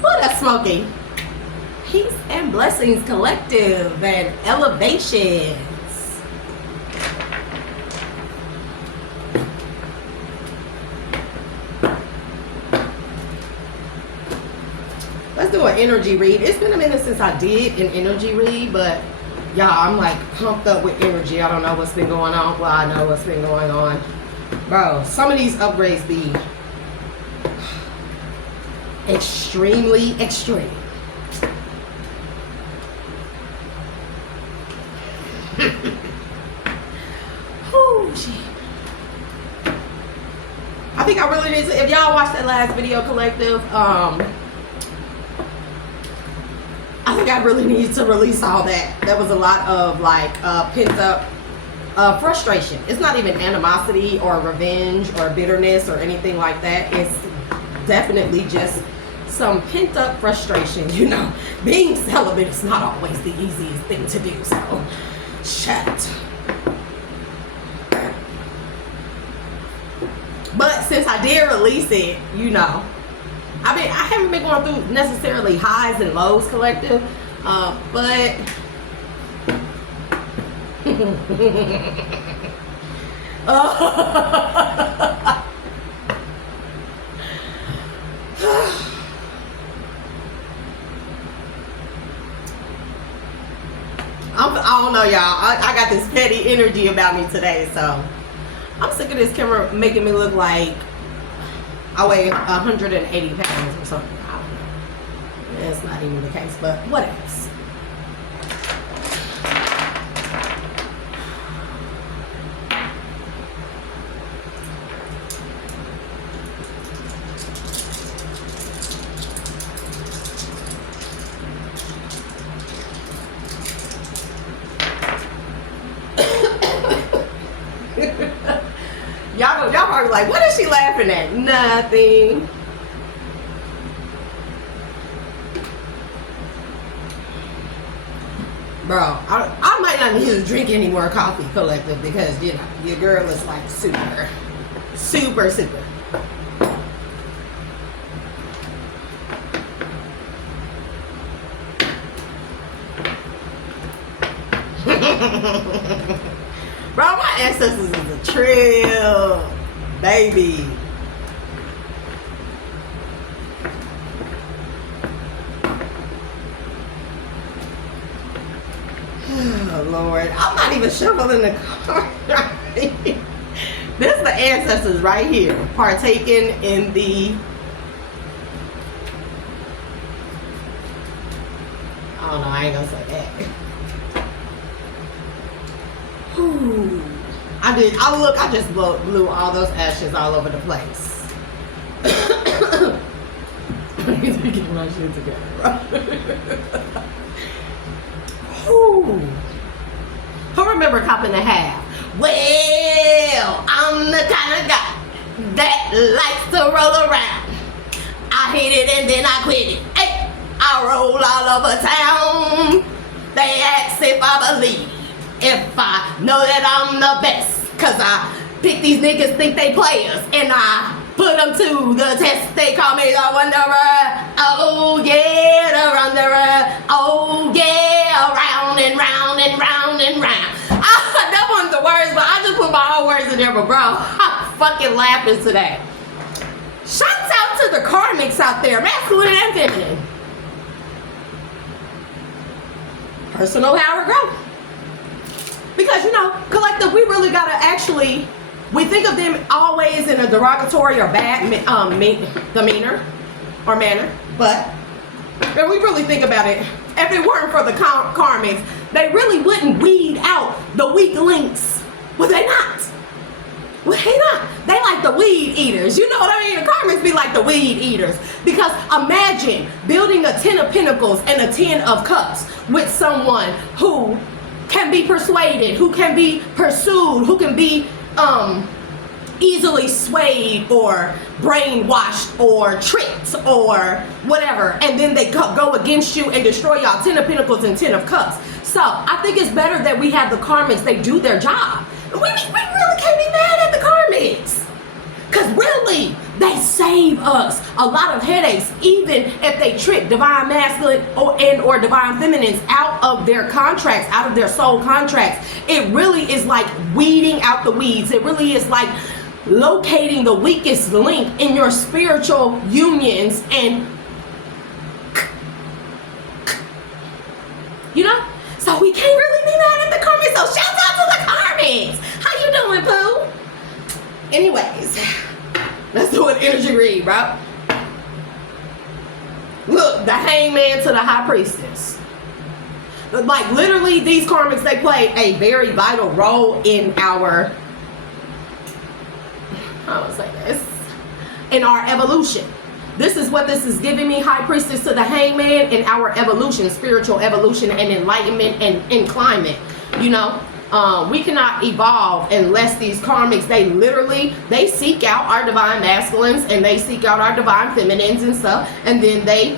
What a smoking. Peace and blessings collective and elevations. Let's do an energy read. It's been a minute since I did an energy read, but y'all, I'm like pumped up with energy. I don't know what's been going on. Well, I know what's been going on. Bro, some of these upgrades be extremely extreme. Oh, shit. I think I really need to, if y'all watched that last video collective, I think I really need to release all that. There was a lot of like pent up frustration. It's not even animosity or revenge or bitterness or anything like that. It's definitely just some pent up frustration. You know, being celibate is not always the easiest thing to do. So, shut. But since I did release it, you know, I mean, I haven't been going through necessarily highs and lows collective, but I don't know, y'all. I got this petty energy about me today, so I'm sick of this camera making me look like I weigh 180 pounds or something. I don't know. That's not even the case, but what else? Y'all probably like, what is she laughing at? Nothing. Bro, I might not need to drink any more coffee collective because, you know, your girl is like super. Bro, my ancestors is a trill, baby. Oh, Lord. I'm not even shoveling the car. This is the ancestors right here, partaking in the, I don't know, I ain't gonna say that. Whew. I just blew all those ashes all over the place. I need to get my shit together, bro. Who remember Cop and a Half? Well, I'm the kind of guy that likes to roll around. I hit it and then I quit it. Hey, I roll all over town. They ask if I believe, if I know that I'm the best. Cause I pick these niggas, think they players, and I put them to the test. They call me the wanderer. Oh yeah, the wanderer. Oh yeah, round and round and round and round. That wasn't the words, but I just put my own words in there. But bro, I'm fucking laughing today. Shouts out to the karmics out there, masculine and feminine. Personal power growth. Because, you know, collective, we really gotta actually, we think of them always in a derogatory or bad demeanor or manner, but if we really think about it, if it weren't for the karmics, they really wouldn't weed out the weak links, would they not? Would they not? They like the weed eaters, you know what I mean? The karmics be like the weed eaters, because imagine building a 10 of pentacles and a 10 of cups with someone who can be persuaded, who can be pursued, who can be easily swayed or brainwashed or tricked or whatever, and then they go against you and destroy y'all. 10 of Pentacles and 10 of Cups. So I think it's better that we have the karmics. They do their job. We really can't be mad at the karmics, because really they save us a lot of headaches, even if they trick divine masculine or divine feminines out of their contracts, out of their soul contracts. It really is like weeding out the weeds. It really is like locating the weakest link in your spiritual unions, and you know, so we can't really be mad at the karmics. So shout out to the karmics. How you doing, Pooh? Anyways, let's do an energy read, bro. Look, the Hangman to the High Priestess. Like, literally, these karmics, they play a very vital role in our, how do I say this? In our evolution. This is what this is giving me, High Priestess to the Hangman, in our evolution, spiritual evolution and enlightenment and inclinement. You know, we cannot evolve unless these karmics, they seek out our divine masculines and they seek out our divine feminines and stuff, and then they,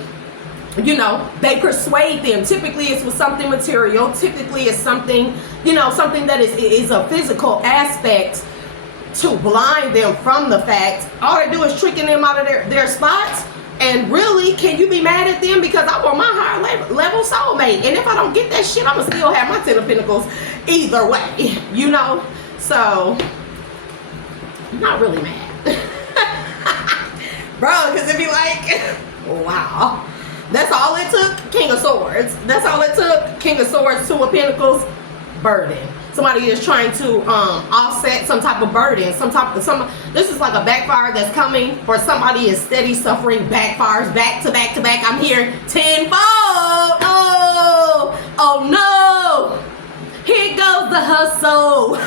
you know, they persuade them. Typically it's with something material. Typically it's something, you know, something that is a physical aspect to blind them from the fact. All they do is tricking them out of their spots. And really, can you be mad at them? Because I want my higher level soulmate, and if I don't get that shit, I'ma still have my 10 of Pentacles either way, you know. So I'm not really mad, bro, because it'd be like, wow, that's all it took. King of Swords, that's all it took. King of Swords, 2 of Pentacles, burden. Somebody is trying to offset some type of burden, this is like a backfire that's coming, or somebody is steady suffering backfires back to back to back. I'm here tenfold. Oh no, here goes the hustle.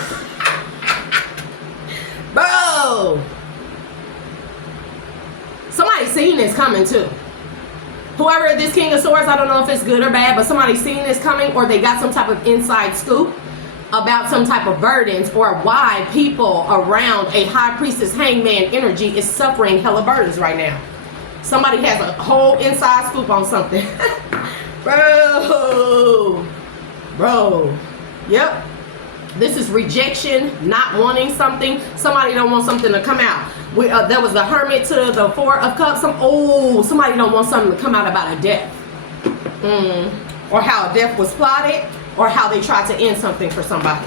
Bro, somebody's seen this coming too. Whoever this King of Swords, I don't know if it's good or bad, but somebody's seen this coming, or they got some type of inside scoop about some type of burdens, or why people around a High Priestess Hangman energy is suffering hella burdens right now. Somebody has a whole inside scoop on something. Bro, yep. This is rejection, not wanting something. Somebody don't want something to come out. There was the Hermit to the 4 of Cups. Somebody don't want something to come out about a death. Or how a death was plotted, or how they tried to end something for somebody.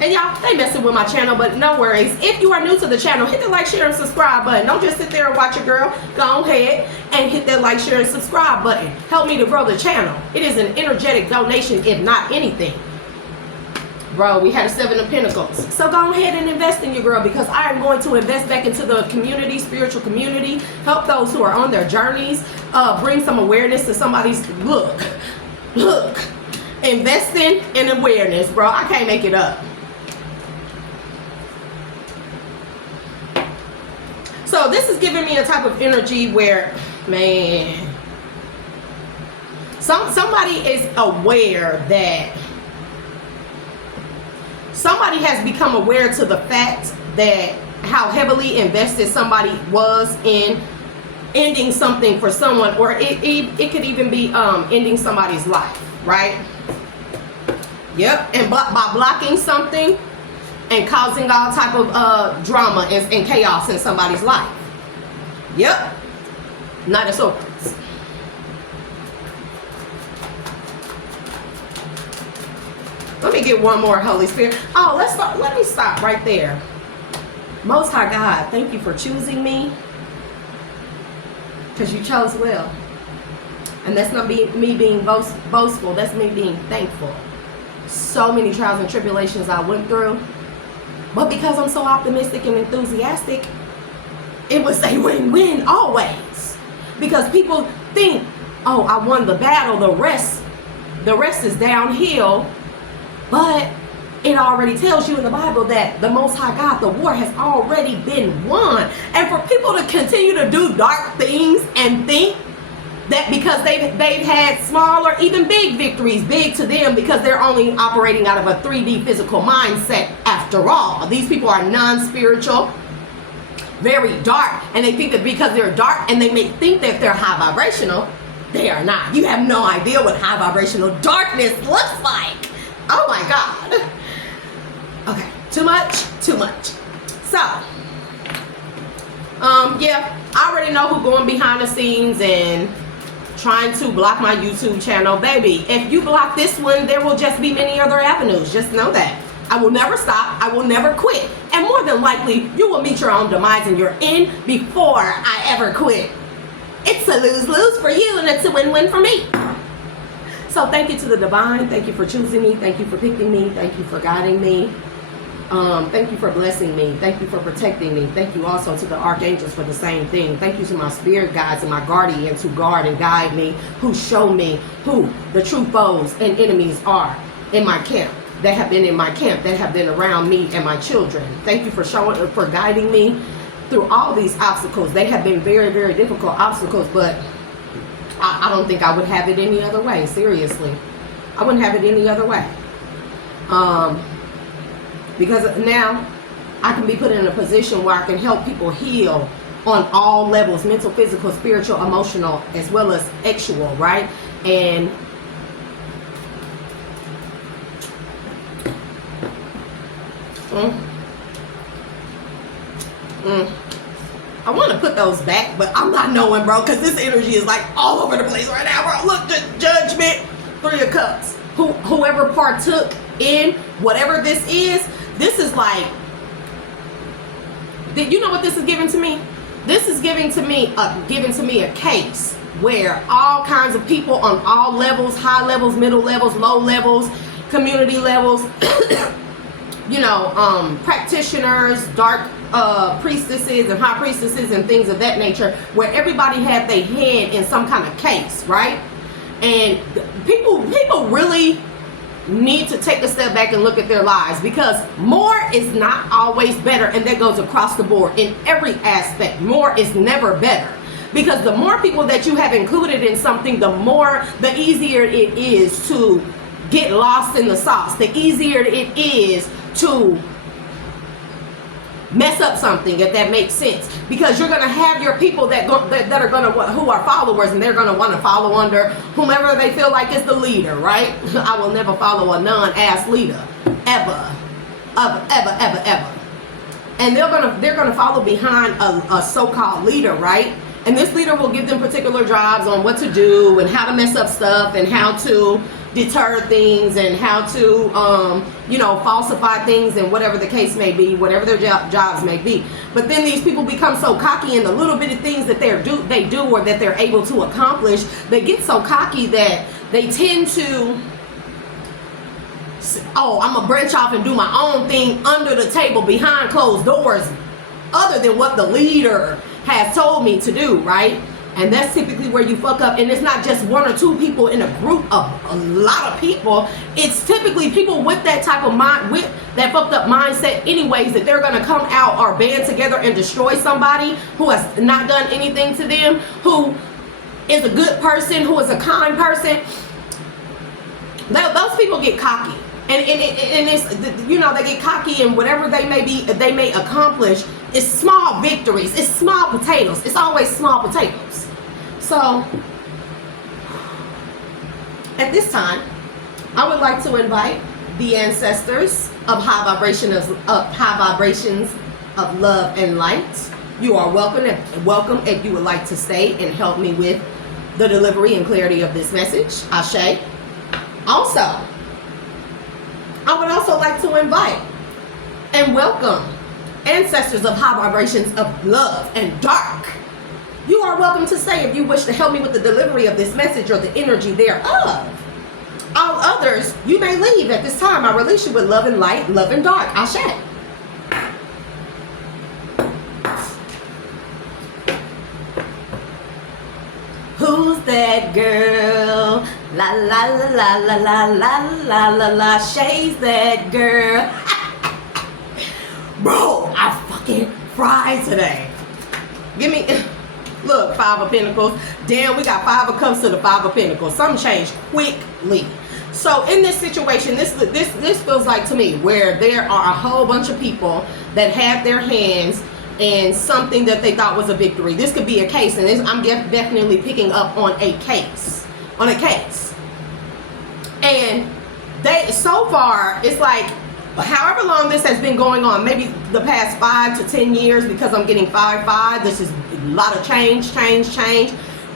And y'all, they messing with my channel, but no worries. If you are new to the channel, hit the like, share, and subscribe button. Don't just sit there and watch your girl. Go ahead and hit that like, share, and subscribe button. Help me to grow the channel. It is an energetic donation, if not anything. Bro, we had a 7 of Pentacles. So go ahead and invest in your girl, because I am going to invest back into the community, spiritual community, help those who are on their journeys, bring some awareness to somebody's look. Investing in awareness, bro. I can't make it up. So this is giving me a type of energy where, man, somebody is aware that somebody has become aware to the fact that how heavily invested somebody was in ending something for someone, or it could even be ending somebody's life, right? Yep. And by blocking something and causing all type of drama and chaos in somebody's life. Yep. Knight of Swords. Let me get one more, Holy Spirit. Oh, let me stop right there. Most High God, thank you for choosing me, because you chose well. And that's not me being boastful. That's me being thankful. So many trials and tribulations I went through, but because I'm so optimistic and enthusiastic, it was a win-win always. Because people think, oh, I won the battle, the rest is downhill. But it already tells you in the Bible that the Most High God, the war has already been won. And for people to continue to do dark things and think that because they've had small or even big victories, big to them because they're only operating out of a 3D physical mindset after all. These people are non-spiritual, very dark, and they think that because they're dark and they may think that they're high vibrational, they are not. You have no idea what high vibrational darkness looks like. Oh my God. Okay, too much. So, yeah, I already know who's going behind the scenes and trying to block my YouTube channel. Baby, if you block this one, there will just be many other avenues. Just know that. I will never stop. I will never quit. And more than likely, you will meet your own demise and you're in before I ever quit. It's a lose-lose for you and it's a win-win for me. So thank you to the divine. Thank you for choosing me. Thank you for picking me. Thank you for guiding me. Thank you for blessing me. Thank you for protecting me. Thank you also to the archangels for the same thing. Thank you to my spirit guides and my guardians who guard and guide me, who show me who the true foes and enemies are in my camp, that have been in my camp, that have been around me and my children. Thank you for guiding me through all these obstacles. They have been very, very difficult obstacles, but I don't think I would have it any other way. Seriously, I wouldn't have it any other way. Because now I can be put in a position where I can help people heal on all levels, mental, physical, spiritual, emotional, as well as sexual, right? And I want to put those back, but I'm not knowing, bro, because this energy is like all over the place right now, bro. Look, judgment, 3 of Cups. Whoever partook in whatever this is like, you know what this is giving to me? This is giving to me a case where all kinds of people on all levels, high levels, middle levels, low levels, community levels, you know, practitioners, dark priestesses and high priestesses and things of that nature, where everybody had their hand in some kind of case, right? And people really need to take a step back and look at their lives, because more is not always better, and that goes across the board in every aspect. More is never better, because the more people that you have included in something, the easier it is to get lost in the sauce, the easier it is to mess up something, if that makes sense, because you're going to have your people that are going to, who are followers, and they're going to want to follow under whomever they feel like is the leader, right? I will never follow a non-ass leader ever. And they're going to follow behind a so-called leader, right? And this leader will give them particular jobs on what to do and how to mess up stuff and how to deter things and how to you know, falsify things and whatever the case may be, whatever their jobs may be. But then these people become so cocky in the little bitty things that they do or that they're able to accomplish. They get so cocky that they tend to, oh, I'm gonna branch off and do my own thing under the table behind closed doors, other than what the leader has told me to do, right? And that's typically where you fuck up. And it's not just 1 or 2 people in a group of a lot of people. It's typically people with that type of mind, with that fucked up mindset anyways, that they're going to come out or band together and destroy somebody who has not done anything to them, who is a good person, who is a kind person. Those people get cocky. And it's, you know, they get cocky, and whatever they may accomplish is small victories. It's small potatoes. It's always small potatoes. So at this time, I would like to invite the ancestors of high vibrations of love and light. You are welcome if you would like to stay and help me with the delivery and clarity of this message. Ashe. Also, I would also like to invite and welcome ancestors of high vibrations of love and dark. You are welcome to stay if you wish to help me with the delivery of this message or the energy thereof. All others, you may leave at this time. I release you with love and light, love and dark. Ashe. Who's that girl? La la la la la la la la la la. She's that girl. Bro, I fucking fried today. Give me Look, Five of Pentacles. Damn, we got Five of Cups to the Five of Pentacles. Something changed quickly. So in this situation, this feels like to me where there are a whole bunch of people that have their hands in something that they thought was a victory. This could be a case, and I'm definitely picking up on a case. And they, so far, it's like, however long this has been going on, maybe the past 5 to 10 years, because I'm getting 5-5, this is a lot of change,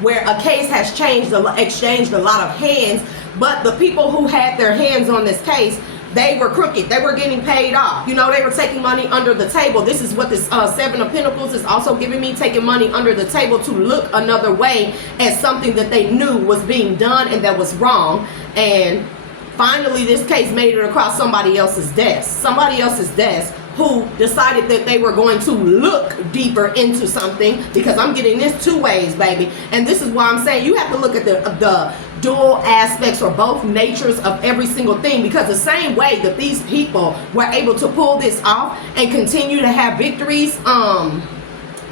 where a case has exchanged a lot of hands, but the people who had their hands on this case, they were crooked. They were getting paid off. You know, they were taking money under the table. This is what this Seven of Pentacles is also giving me, taking money under the table to look another way at something that they knew was being done and that was wrong. And finally, this case made it across somebody else's desk. Somebody else's desk who decided that they were going to look deeper into something, because I'm getting this two ways, baby. And this is why I'm saying you have to look at the dual aspects or both natures of every single thing, because the same way that these people were able to pull this off and continue to have victories on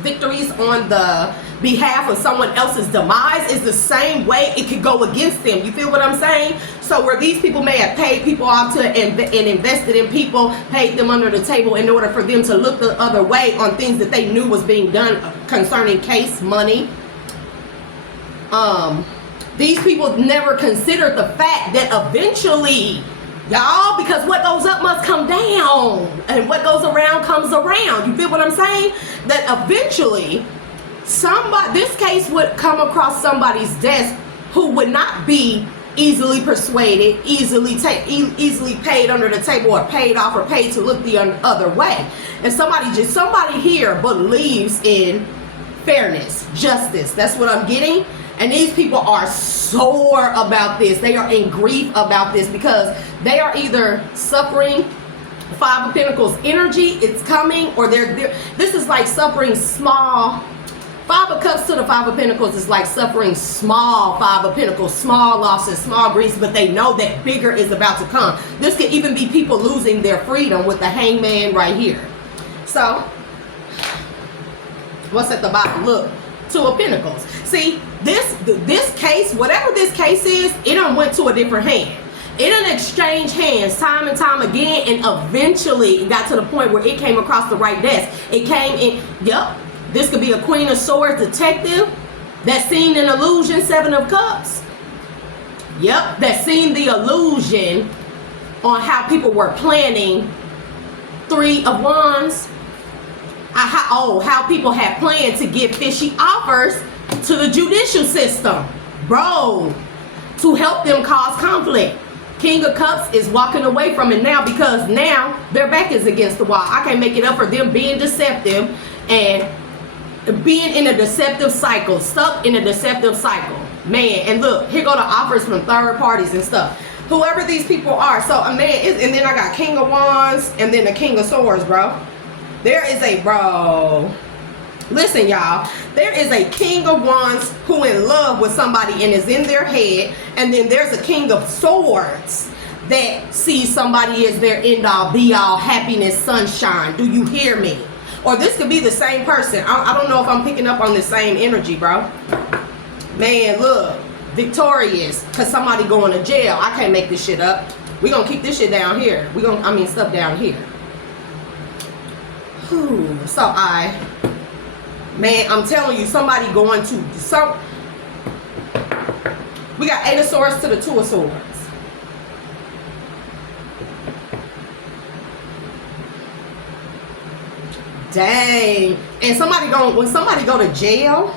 the behalf of someone else's demise, is the same way it could go against them. You feel what I'm saying? So where these people may have paid people off to and invested in people, paid them under the table in order for them to look the other way on things that they knew was being done concerning case money. These people never considered the fact that eventually, y'all, because what goes up must come down, and what goes around comes around. You feel what I'm saying? That eventually this case would come across somebody's desk who would not be easily persuaded, easily paid under the table, or paid off, or paid to look the other way. And somebody here believes in fairness, justice. That's what I'm getting. And these people are sore about this. They are in grief about this, because they are either suffering Five of Pentacles energy, it's coming, or this is like suffering small. Five of Cups to the Five of Pentacles is like suffering small Five of Pentacles, small losses, small griefs, but they know that bigger is about to come. This could even be people losing their freedom with the Hangman right here. So, what's at the bottom? Look, Two of Pentacles. See, this case, whatever this case is, it done went to a different hand. It done exchanged hands time and time again, and eventually it got to the point where it came across the right desk. It came in, yep. This could be a Queen of Swords detective that seen an illusion, Seven of Cups. Yep, that seen the illusion on how people were planning, Three of Wands. How people had planned to give fishy offers to the judicial system, bro, to help them cause conflict. King of Cups is walking away from it now, because now their back is against the wall. I can't make it up for them being deceptive and being in a deceptive cycle, stuck in a deceptive cycle, man. And look, here go the offers from third parties and stuff, whoever these people are. So a man is, and then I got King of Wands and then the King of Swords, bro. There is a, bro, listen, y'all, there is a King of Wands who in love with somebody and is in their head, and then there's a King of Swords that sees somebody as their end all be all, happiness, sunshine. Do you hear me? Or this could be the same person. I don't know if I'm picking up on the same energy, bro. Man, look, victorious because somebody going to jail. I can't make this shit up. We're going to keep this shit down here. Stuff down here. Whew. So man, I'm telling you, somebody going to, we got Eight of Swords to the Two of Swords. Dang. And when somebody go to jail,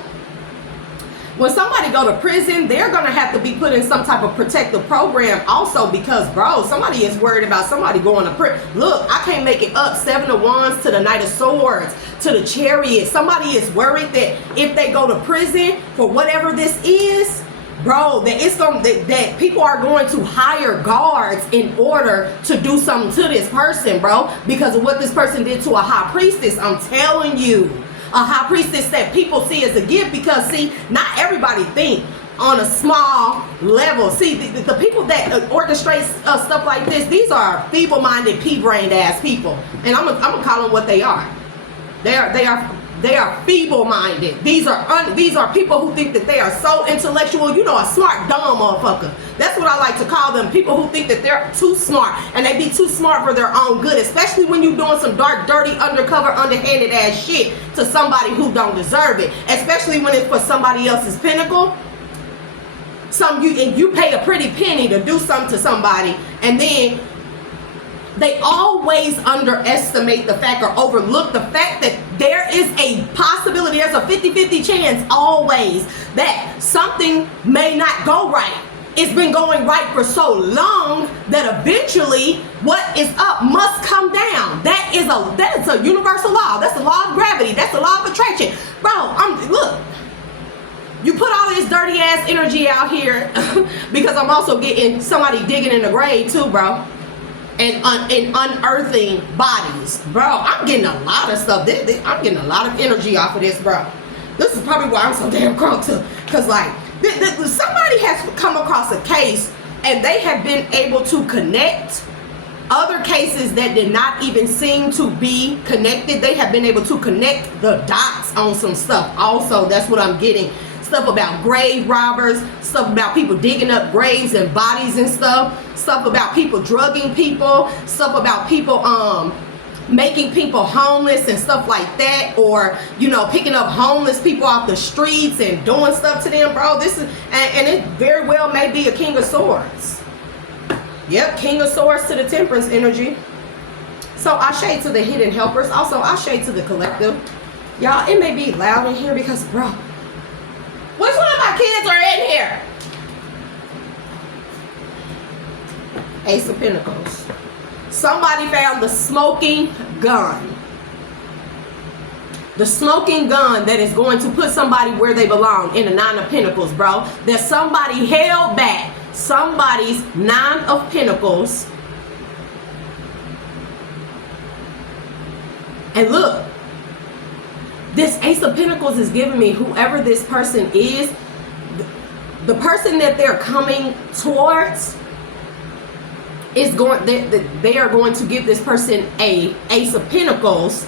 when somebody go to prison, they're going to have to be put in some type of protective program also, because, bro, somebody is worried about somebody going to prison. Look, I can't make it up. Seven of Wands to the Knight of Swords to the Chariot. Somebody is worried that if they go to prison for whatever this is, bro, that people are going to hire guards in order to do something to this person, bro, because of what this person did to a high priestess. I'm telling you, a high priestess that people see as a gift, because see, not everybody think on a small level. See, the people that orchestrate stuff like this, these are feeble-minded, pea-brained ass people, and I'm gonna call them what they are. They are They are feeble-minded. These are people who think that they are so intellectual. You know, a smart, dumb motherfucker. That's what I like to call them. People who think that they're too smart, and they be too smart for their own good, especially when you're doing some dark, dirty, undercover, underhanded ass shit to somebody who don't deserve it, especially when it's for somebody else's pinnacle. You pay a pretty penny to do something to somebody, and then they always underestimate the fact or overlook the fact that there is a possibility, there's a 50-50 chance always that something may not go right. It's been going right for so long that eventually what is up must come down. That is a universal law. That's the law of gravity. That's the law of attraction. Bro, look, you put all this dirty ass energy out here because I'm also getting somebody digging in the grave too, bro. And unearthing bodies, bro. I'm getting a lot of stuff. I'm getting a lot of energy off of this, bro. This is probably why I'm so damn crunk too. Cause like somebody has come across a case and they have been able to connect other cases that did not even seem to be connected. They have been able to connect the dots on some stuff. Also, that's what I'm getting. Stuff about grave robbers, stuff about people digging up graves and bodies and stuff about people drugging people, stuff about people making people homeless and stuff like that, or you know, picking up homeless people off the streets and doing stuff to them, bro. This is and it very well may be a King of Swords. Yep, King of Swords to the Temperance energy. So I shade to the hidden helpers. Also, I shade to the collective. Y'all, it may be loud in here because, bro, which one of my kids are in here? Ace of Pentacles. Somebody found the smoking gun. The smoking gun that is going to put somebody where they belong in the Nine of Pentacles, bro. That somebody held back somebody's Nine of Pentacles. And look, this Ace of Pentacles is giving me whoever this person is, the person that they're coming towards is going, they are going to give this person a Ace of Pentacles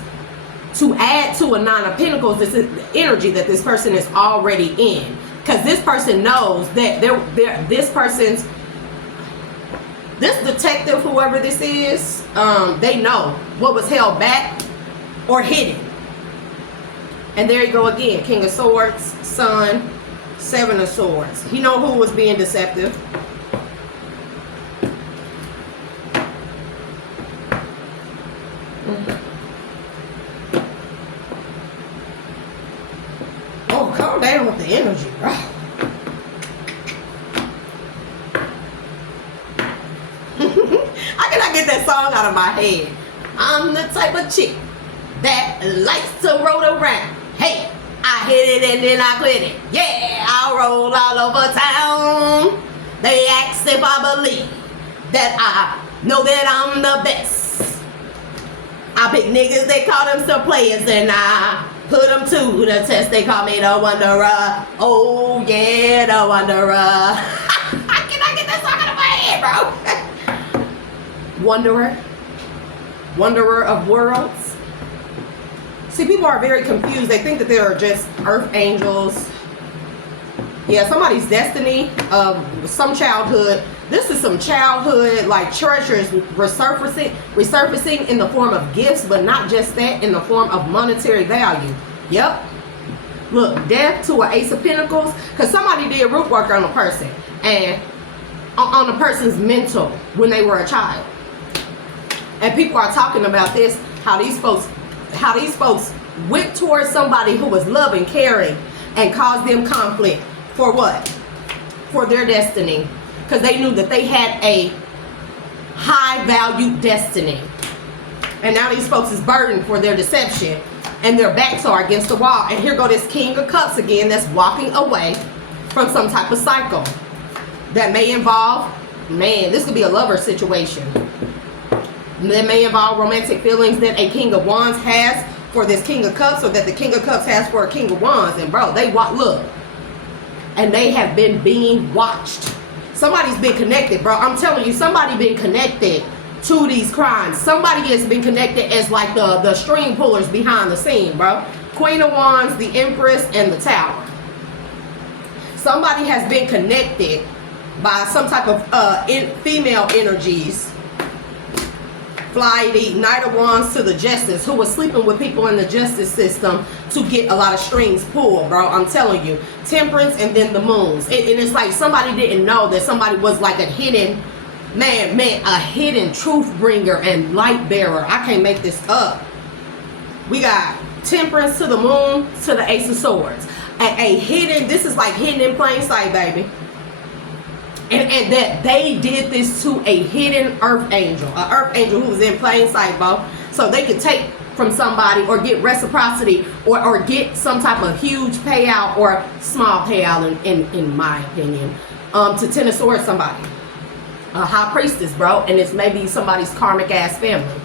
to add to a Nine of Pentacles. This is the energy that this person is already in, because this person knows that this detective, whoever this is, they know what was held back or hidden. And there you go again, King of Swords, Sun, Seven of Swords. He know who was being deceptive. Oh, calm down with the energy, bro. How can I get that song out of my head? I'm the type of chick that likes to roll around. Hey, I hit it and then I quit it. Yeah, I roll all over town. They ask if I believe that I know that I'm the best. I pick niggas, they call them some players, and I put them to the test. They call me the Wanderer. Oh yeah, the Wanderer. How can I get that song out of my head, bro? Wanderer. Wanderer of worlds. See, people are very confused. They think that they are just earth angels. Yeah, somebody's destiny of some childhood. This is some childhood, like, treasures resurfacing in the form of gifts, but not just that, in the form of monetary value. Yep. Look, death to an Ace of Pentacles, because somebody did root work on a person, and on a person's mental when they were a child. And people are talking about this, how these folks went towards somebody who was loving, caring, and caused them conflict. For what? For their destiny. Because they knew that they had a high value destiny. And now these folks is burdened for their deception, and their backs are against the wall. And here go this King of Cups again, that's walking away from some type of cycle that may involve, man, this could be a lover situation. That may involve romantic feelings that a King of Wands has for this King of Cups, or that the King of Cups has for a King of Wands. And bro, look, and they have been being watched. Somebody's been connected, bro. I'm telling you, somebody been connected to these crimes. Somebody has been connected as like the string pullers behind the scene, bro. Queen of Wands, the Empress, and the Tower. Somebody has been connected by some type of female energies. Flighty, Knight of Wands to the Justice, who was sleeping with people in the justice system to get a lot of strings pulled, bro. I'm telling you. Temperance, and then the Moons. And it's like somebody didn't know that somebody was like a hidden, a hidden truth bringer and light bearer. I can't make this up. We got Temperance to the Moon to the Ace of Swords. A hidden, this is like hidden in plain sight, baby. And that they did this to a hidden earth angel. An earth angel who was in plain sight, bro. So they could take from somebody or get reciprocity or get some type of huge payout or small payout in my opinion. To Ten of Swords somebody. A high priestess, bro. And it's maybe somebody's karmic ass family.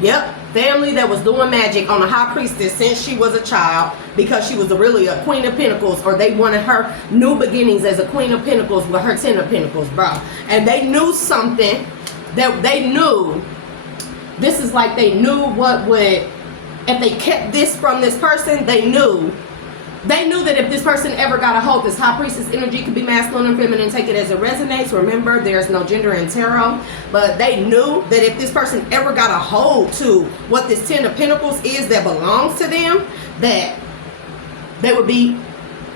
Yep. Family that was doing magic on a high priestess since she was a child, because she was really a Queen of Pentacles, or they wanted her new beginnings as a Queen of Pentacles with her Ten of Pentacles, bro. And they knew something that they knew. This is like they knew what would, if they kept this from this person, they knew that if this person ever got a hold, this high priestess energy could be masculine and feminine, take it as it resonates. Remember, there's no gender in tarot. But they knew that if this person ever got a hold to what this Ten of Pentacles is that belongs to them, that they would be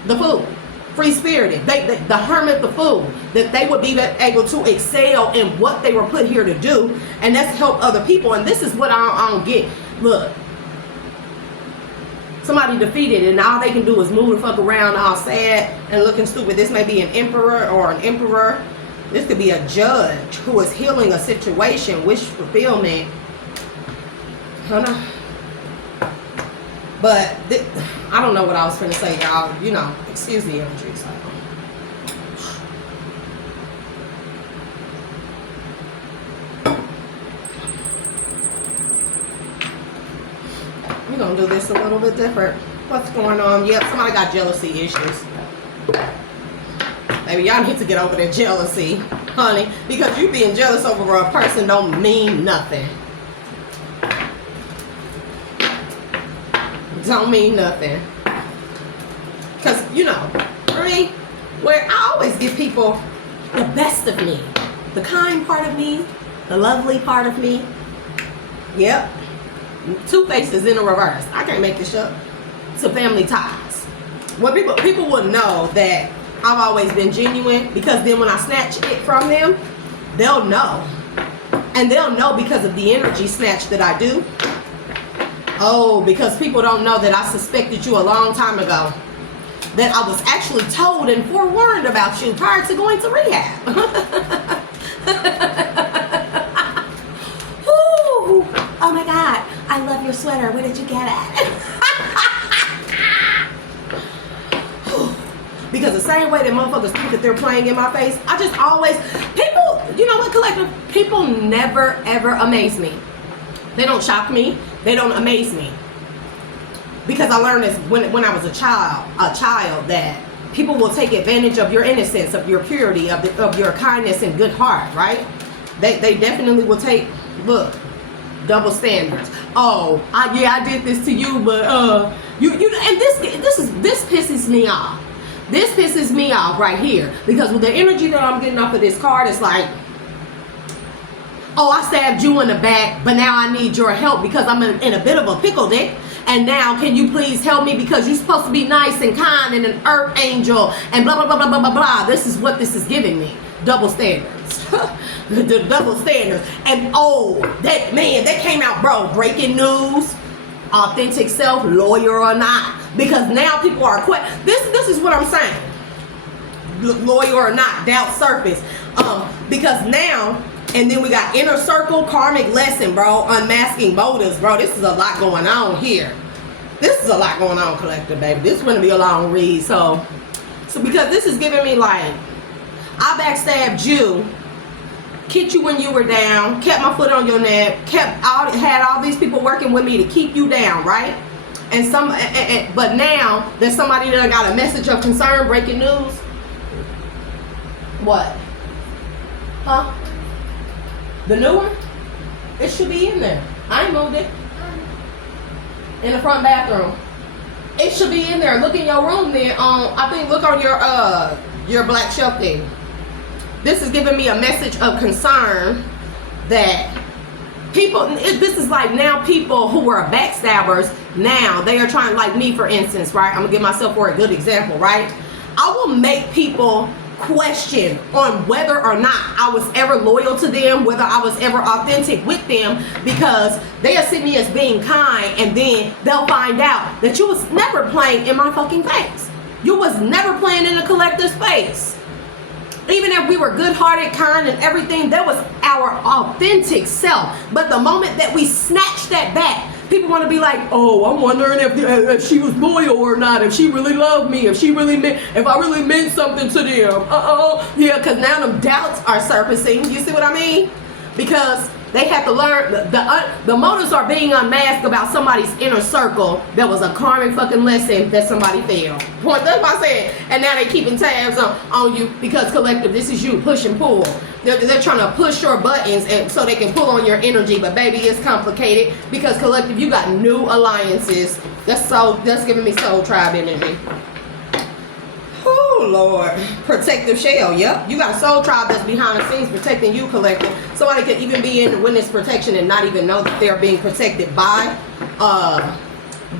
the fool, free-spirited, the hermit, the fool, that they would be able to excel in what they were put here to do, and that's help other people. And this is what I don't get. Look. Somebody defeated and all they can do is move the fuck around all sad and looking stupid. This may be an emperor or an emperor. This could be a judge who is healing a situation, wish fulfillment. Hold on. But I don't know what I was finna say, y'all. You know, excuse the energy. So. We're gonna do this a little bit different. What's going on? Yep, somebody got jealousy issues. Maybe y'all need to get over their jealousy, honey, because you being jealous over a person don't mean nothing. Don't mean nothing. Because, you know, for me, where I always give people the best of me, the kind part of me, the lovely part of me. Yep. Two faces in a reverse. I can't make this up. To family ties. When people would know that I've always been genuine, because then when I snatch it from them, they'll know. And they'll know because of the energy snatch that I do. Oh, because people don't know that I suspected you a long time ago. That I was actually told and forewarned about you prior to going to rehab. Ooh, oh my God. I love your sweater. Where did you get it? Because the same way that motherfuckers think that they're playing in my face, I just always, people, you know what, collective? People never, ever amaze me. They don't shock me. They don't amaze me. Because I learned this when I was a child, that people will take advantage of your innocence, of your purity, of your kindness and good heart, right? They definitely will take, look, double standards. Oh, I did this to you, but you and this pisses me off. This pisses me off right here, because with the energy that I'm getting off of this card, it's like, oh, I stabbed you in the back, but now I need your help because I'm in a bit of a pickle, dick. And now, can you please help me because you're supposed to be nice and kind and an earth angel and blah, blah, blah, blah, blah, blah, blah. This is what this is giving me. Double standards. The double standards. And oh, that came out, bro. Breaking news. Authentic self, lawyer or not. Because now people are this is what I'm saying. Lawyer or not, doubt surface. Because now, and then we got inner circle, karmic lesson, bro. Unmasking motives, bro. This is a lot going on here. This is a lot going on, collective, baby. This is going to be a long read. So because this is giving me like, I backstabbed you, kicked you when you were down, kept my foot on your neck, had all these people working with me to keep you down, right? And but now there's somebody that got a message of concern, breaking news. What? Huh? The new one? It should be in there. I ain't moved it. in the front bathroom. It should be in there. Look in your room then. I think look on your black shelf thing. This is giving me a message of concern that people, this is like now people who were backstabbers, now they are trying, like me for instance, right? I'm gonna give myself for a good example, right? I will make people question on whether or not I was ever loyal to them, whether I was ever authentic with them, because they'll see me as being kind, and then they'll find out that you was never playing in my fucking face. You was never playing in the collective space. Even if we were good-hearted, kind, and everything, that was our authentic self. But the moment that we snatch that back, people want to be like, oh, I'm wondering if she was loyal or not, if she really loved me, if I really meant something to them. Yeah, because now them doubts are surfacing. You see what I mean? Because they have to learn, the motives are being unmasked about somebody's inner circle that was a karmic fucking lesson that somebody failed. That's what I said. And now they're keeping tabs on you because collective, this is you, push and pull. They're trying to push your buttons and so they can pull on your energy, but baby, it's complicated because collective, you got new alliances. That's giving me soul tribe energy. Oh Lord, protective shell. Yep, you got a soul tribe that's behind the scenes protecting you, collective. Somebody could even be in witness protection and not even know that they're being protected by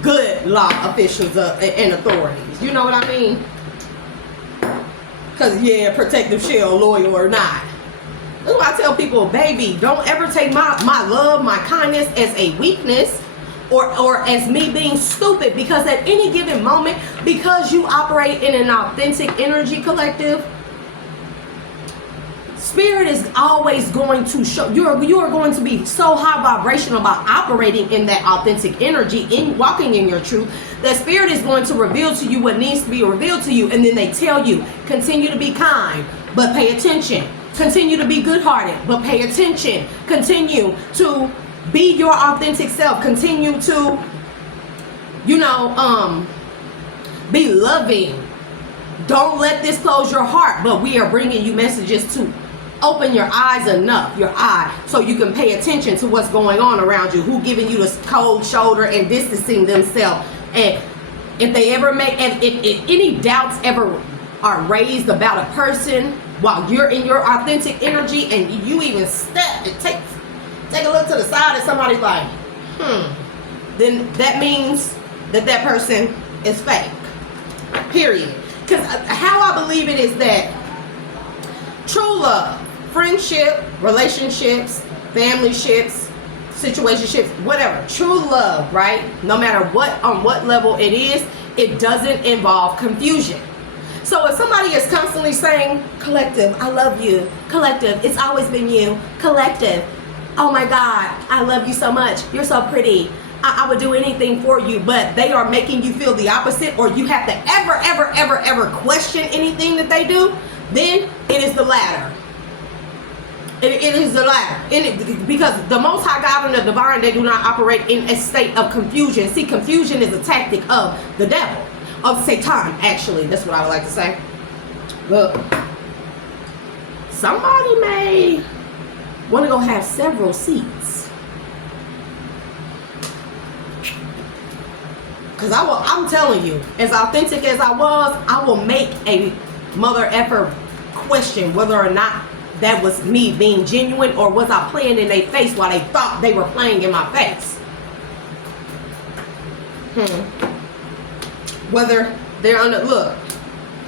good law officials and authorities. You know what I mean? Because yeah, protective shell, loyal or not. That's why I tell people, baby, don't ever take my love, my kindness as a weakness or as me being stupid, because at any given moment, because you operate in an authentic energy, collective, spirit is always going to show you are going to be so high vibrational about operating in that authentic energy, in walking in your truth, that spirit is going to reveal to you what needs to be revealed to you. And then they tell you, continue to be kind, but pay attention. Continue to be good-hearted, but pay attention. Continue to be your authentic self. Continue to, be loving. Don't let this close your heart, but we are bringing you messages to open your eyes enough, so you can pay attention to what's going on around you, who giving you the cold shoulder and distancing themselves. And if they ever if any doubts ever are raised about a person while you're in your authentic energy, and you even step and take a look to the side and somebody's like, then that means that person is fake. Period. Because how I believe it is that true love, friendship, relationships, family ships, situationships, whatever, true love, right? No matter on what level it is, it doesn't involve confusion. So if somebody is constantly saying, collective, I love you, collective, it's always been you, collective, oh my God, I love you so much, you're so pretty, I would do anything for you, but they are making you feel the opposite, or you have to ever question anything that they do, then it is the latter. It is the latter. Because the Most High God and the Divine, they do not operate in a state of confusion. See, confusion is a tactic of the devil, of Satan, actually. That's what I would like to say. Look, somebody may want to go have several seats. Because I'm telling you, as authentic as I was, I will make a mother effer question whether or not that was me being genuine, or was I playing in their face while they thought they were playing in my face. Whether they're under, look,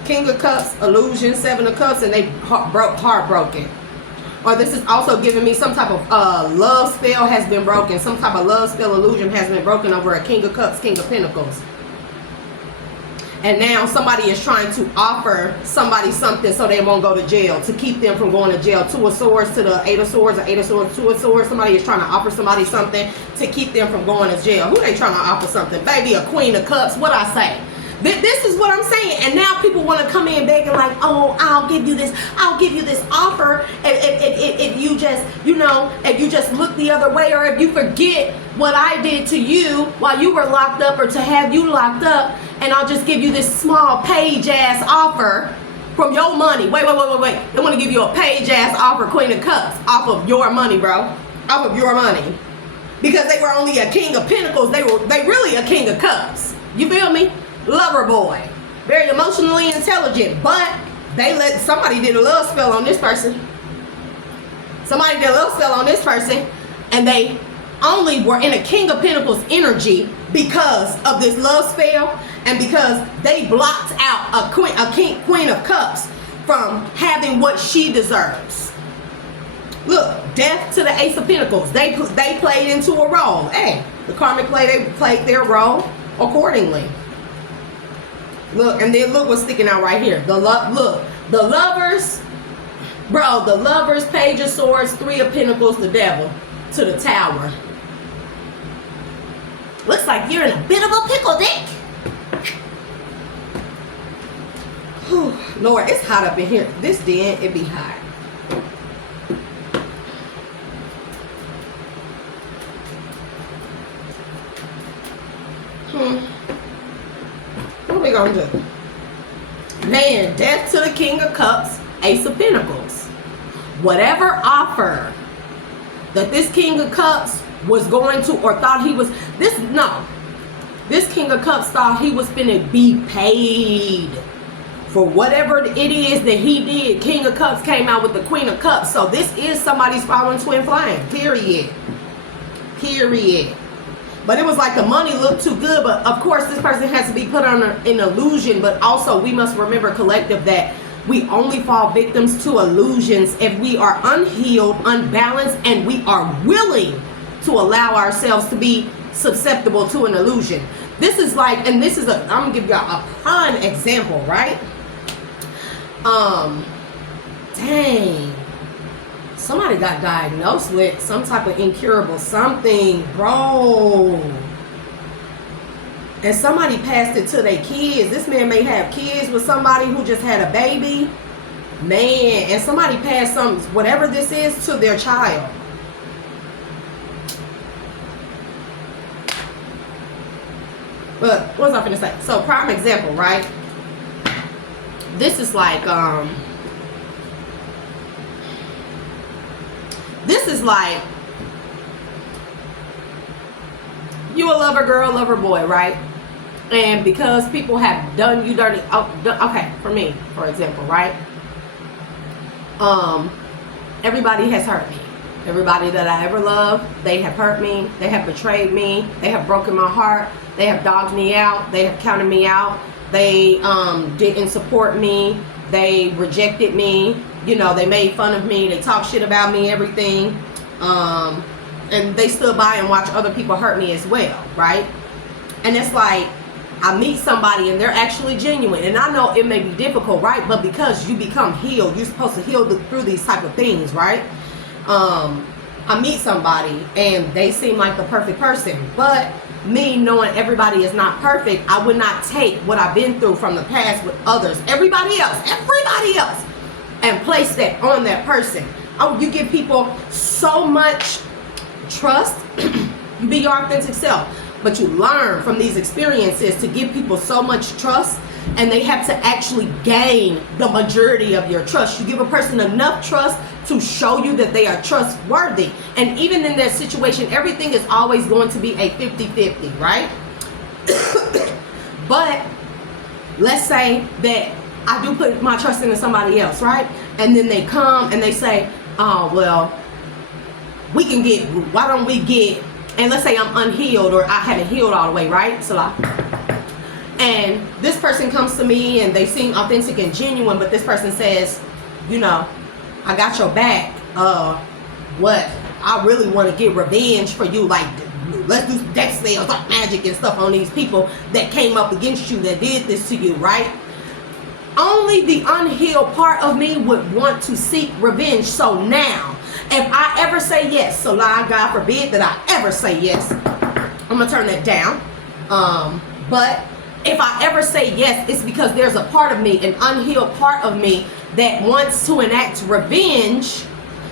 King of Cups, illusion, Seven of Cups, and they heartbroken. Or this is also giving me some type of love spell has been broken. Some type of love spell illusion has been broken over a King of Cups, King of Pentacles. And now somebody is trying to offer somebody something so they won't go to jail, to keep them from going to jail. Two of Swords to the Eight of Swords, or Eight of Swords, Two of Swords. Somebody is trying to offer somebody something to keep them from going to jail. Who they trying to offer something? Baby, a Queen of Cups. What I say? This is what I'm saying. And now people want to come in begging like, oh, I'll give you this offer if you just, if you just look the other way, or if you forget what I did to you while you were locked up, or to have you locked up, and I'll just give you this small page ass offer from your money. Wait. They want to give you a page ass offer, Queen of Cups, off of your money, bro. Off of your money. because they were only a king of pentacles. They really a king of cups. You feel me? Lover boy, very emotionally intelligent, but somebody did a love spell on this person. Somebody did a love spell on this person, and they only were in a king of pentacles energy because of this love spell, and because they blocked out a queen of cups from having what she deserves. Look, death to the ace of pentacles. They played into a role. Hey, the karmic they played their role accordingly. Look, and then look what's sticking out right here. The lovers, bro, the lovers, page of swords, three of pentacles, the devil to the tower. Looks like you're in a bit of a pickle, Dick. Whew, Lord, it's hot up in here. This den, it be hot. What are we gonna do? Man, death to the king of cups, ace of pentacles. Whatever offer that this king of cups was going to, or thought he was, this king of cups thought he was finna be paid for whatever it is that he did. King of cups came out with the queen of cups. So this is somebody's following twin flame, period. But it was like the money looked too good. But of course, this person has to be put on an illusion. But also, we must remember, collective, that we only fall victims to illusions if we are unhealed, unbalanced, and we are willing to allow ourselves to be susceptible to an illusion. This is like, and this is I'm gonna give y'all a prime example, right? Dang. Somebody got diagnosed with some type of incurable something, bro. And somebody passed it to their kids. This man may have kids with somebody who just had a baby. Man, and somebody passed whatever this is, to their child. But what was I finna say? So, prime example, right? This is like, you a lover girl, lover boy, right? And because people have done you dirty, okay, for me, for example, right? Everybody has hurt me. Everybody that I ever loved, they have hurt me. They have betrayed me. They have broken my heart. They have dogged me out. They have counted me out. They didn't support me. They rejected me. You know, they made fun of me. They talked shit about me, everything. And they stood by and watched other people hurt me as well, right? And it's like, I meet somebody and they're actually genuine. And I know it may be difficult, right? But because you become healed, you're supposed to heal through these type of things, right? I meet somebody and they seem like the perfect person. But me knowing everybody is not perfect, I would not take what I've been through from the past with others, everybody else, and place that on that person. Oh, you give people so much trust. You be your authentic self, but you learn from these experiences to give people so much trust, and they have to actually gain the majority of your trust. You give a person enough trust to show you that they are trustworthy. And even in that situation, everything is always going to be a 50-50, right? But let's say that I do put my trust into somebody else, right? And then they come and they say, oh, well, why don't we get, and let's say I'm unhealed or I haven't healed all the way, right? So and this person comes to me and they seem authentic and genuine, but this person says, you know, I got your back. What? I really want to get revenge for you. Like, let's do death spells, like magic and stuff on these people that came up against you, that did this to you, right? Only the unhealed part of me would want to seek revenge. So now, if I ever say yes, so God forbid that I ever say yes, I'm gonna turn that down. But if I ever say yes, it's because there's a part of me, an unhealed part of me, that wants to enact revenge.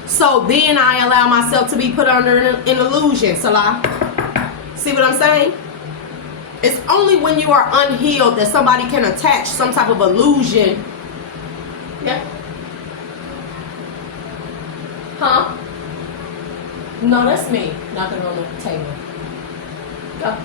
So then I allow myself to be put under an illusion. Salah. See what I'm saying? It's only when you are unhealed that somebody can attach some type of illusion. Yeah. Huh? No, that's me knocking on the table. Go.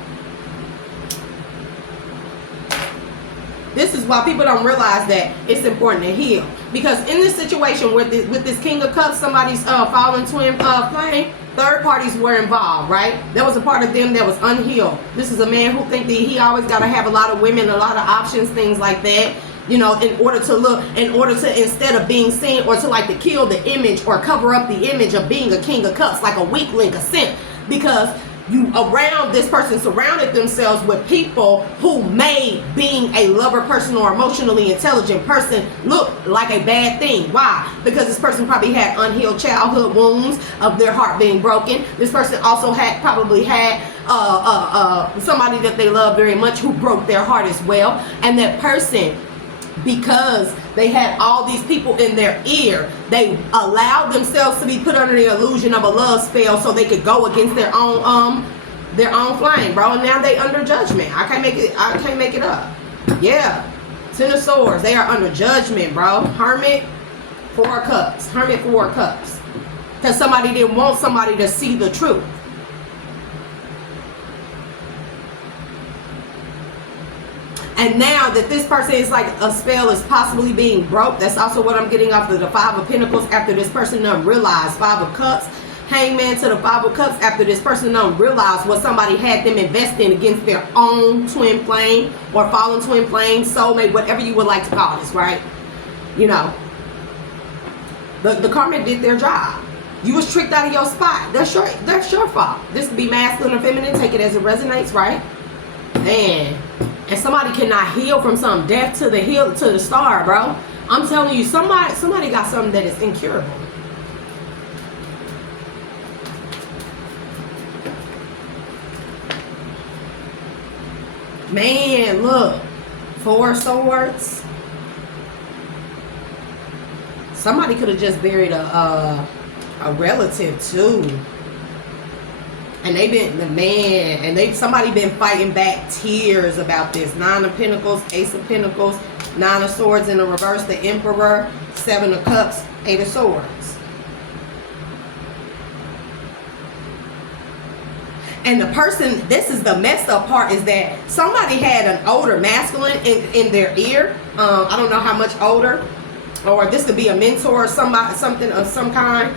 This is why people don't realize that it's important to heal. Because in this situation with this King of Cups, somebody's fallen twin flame, third parties were involved, right? There was a part of them that was unhealed. This is a man who think that he always got to have a lot of women, a lot of options, things like that. You know, in order to instead of being seen or to like to kill the image or cover up the image of being a King of Cups, like a weakling, a simp, because you around this person surrounded themselves with people who made being a lover person or emotionally intelligent person look like a bad thing. Why? Because this person probably had unhealed childhood wounds of their heart being broken. This person also probably had somebody that they love very much who broke their heart as well. And that person, because they had all these people in their ear, they allowed themselves to be put under the illusion of a love spell so they could go against their own flame, bro. And now they under judgment. I can't make it up. Yeah. Ten of Swords. They are under judgment, bro. Hermit, 4 cups. Hermit, 4 cups. Because somebody didn't want somebody to see the truth. And now that this person is like a spell is possibly being broke, that's also what I'm getting off of the 5 of Pentacles. After this person done realize 5 of Cups, Hangman to the 5 of Cups. After this person done realize what somebody had them invest in against their own twin flame or fallen twin flame, soulmate, whatever you would like to call this, right? You know, the karma did their job. You was tricked out of your spot. That's your fault. This could be masculine or feminine. Take it as it resonates, right? And somebody cannot heal from some death to the star, bro. I'm telling you, somebody got something that is incurable. Man, look. 4 swords. Somebody could have just buried a relative too. And somebody been fighting back tears about this. 9 of Pentacles, Ace of Pentacles, 9 of Swords in the reverse, the Emperor, 7 of Cups, 8 of Swords. And the person, this is the messed up part, is that somebody had an older masculine in their ear. I don't know how much older, or this could be a mentor or something of some kind,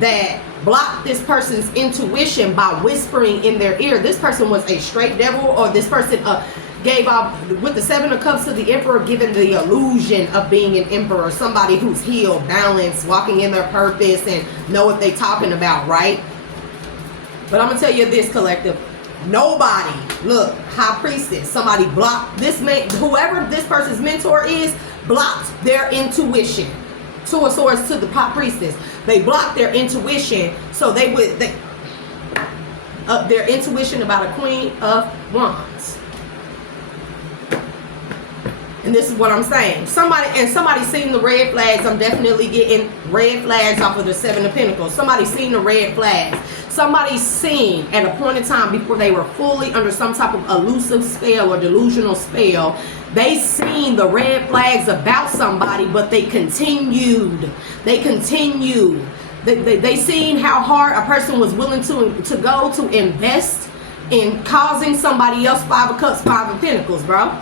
that blocked this person's intuition by whispering in their ear. This person was a straight devil, or this person gave off, with the 7 of Cups to the Emperor, given the illusion of being an emperor, somebody who's healed, balanced, walking in their purpose, and know what they're talking about, right? But I'm gonna tell you this, collective. Nobody, look, High Priestess, somebody blocked this man, whoever this person's mentor is, blocked their intuition. 2 of Swords to the High Priestess. They blocked their intuition, so their intuition about a Queen of Wands. And this is what I'm saying. Somebody seen the red flags. I'm definitely getting red flags off of the 7 of Pentacles. Somebody seen the red flags. Somebody seen at a point in time before they were fully under some type of elusive spell or delusional spell. They seen the red flags about somebody, but they continued. They continued. They seen how hard a person was willing to go to invest in causing somebody else 5 of Cups, 5 of Pentacles, bro.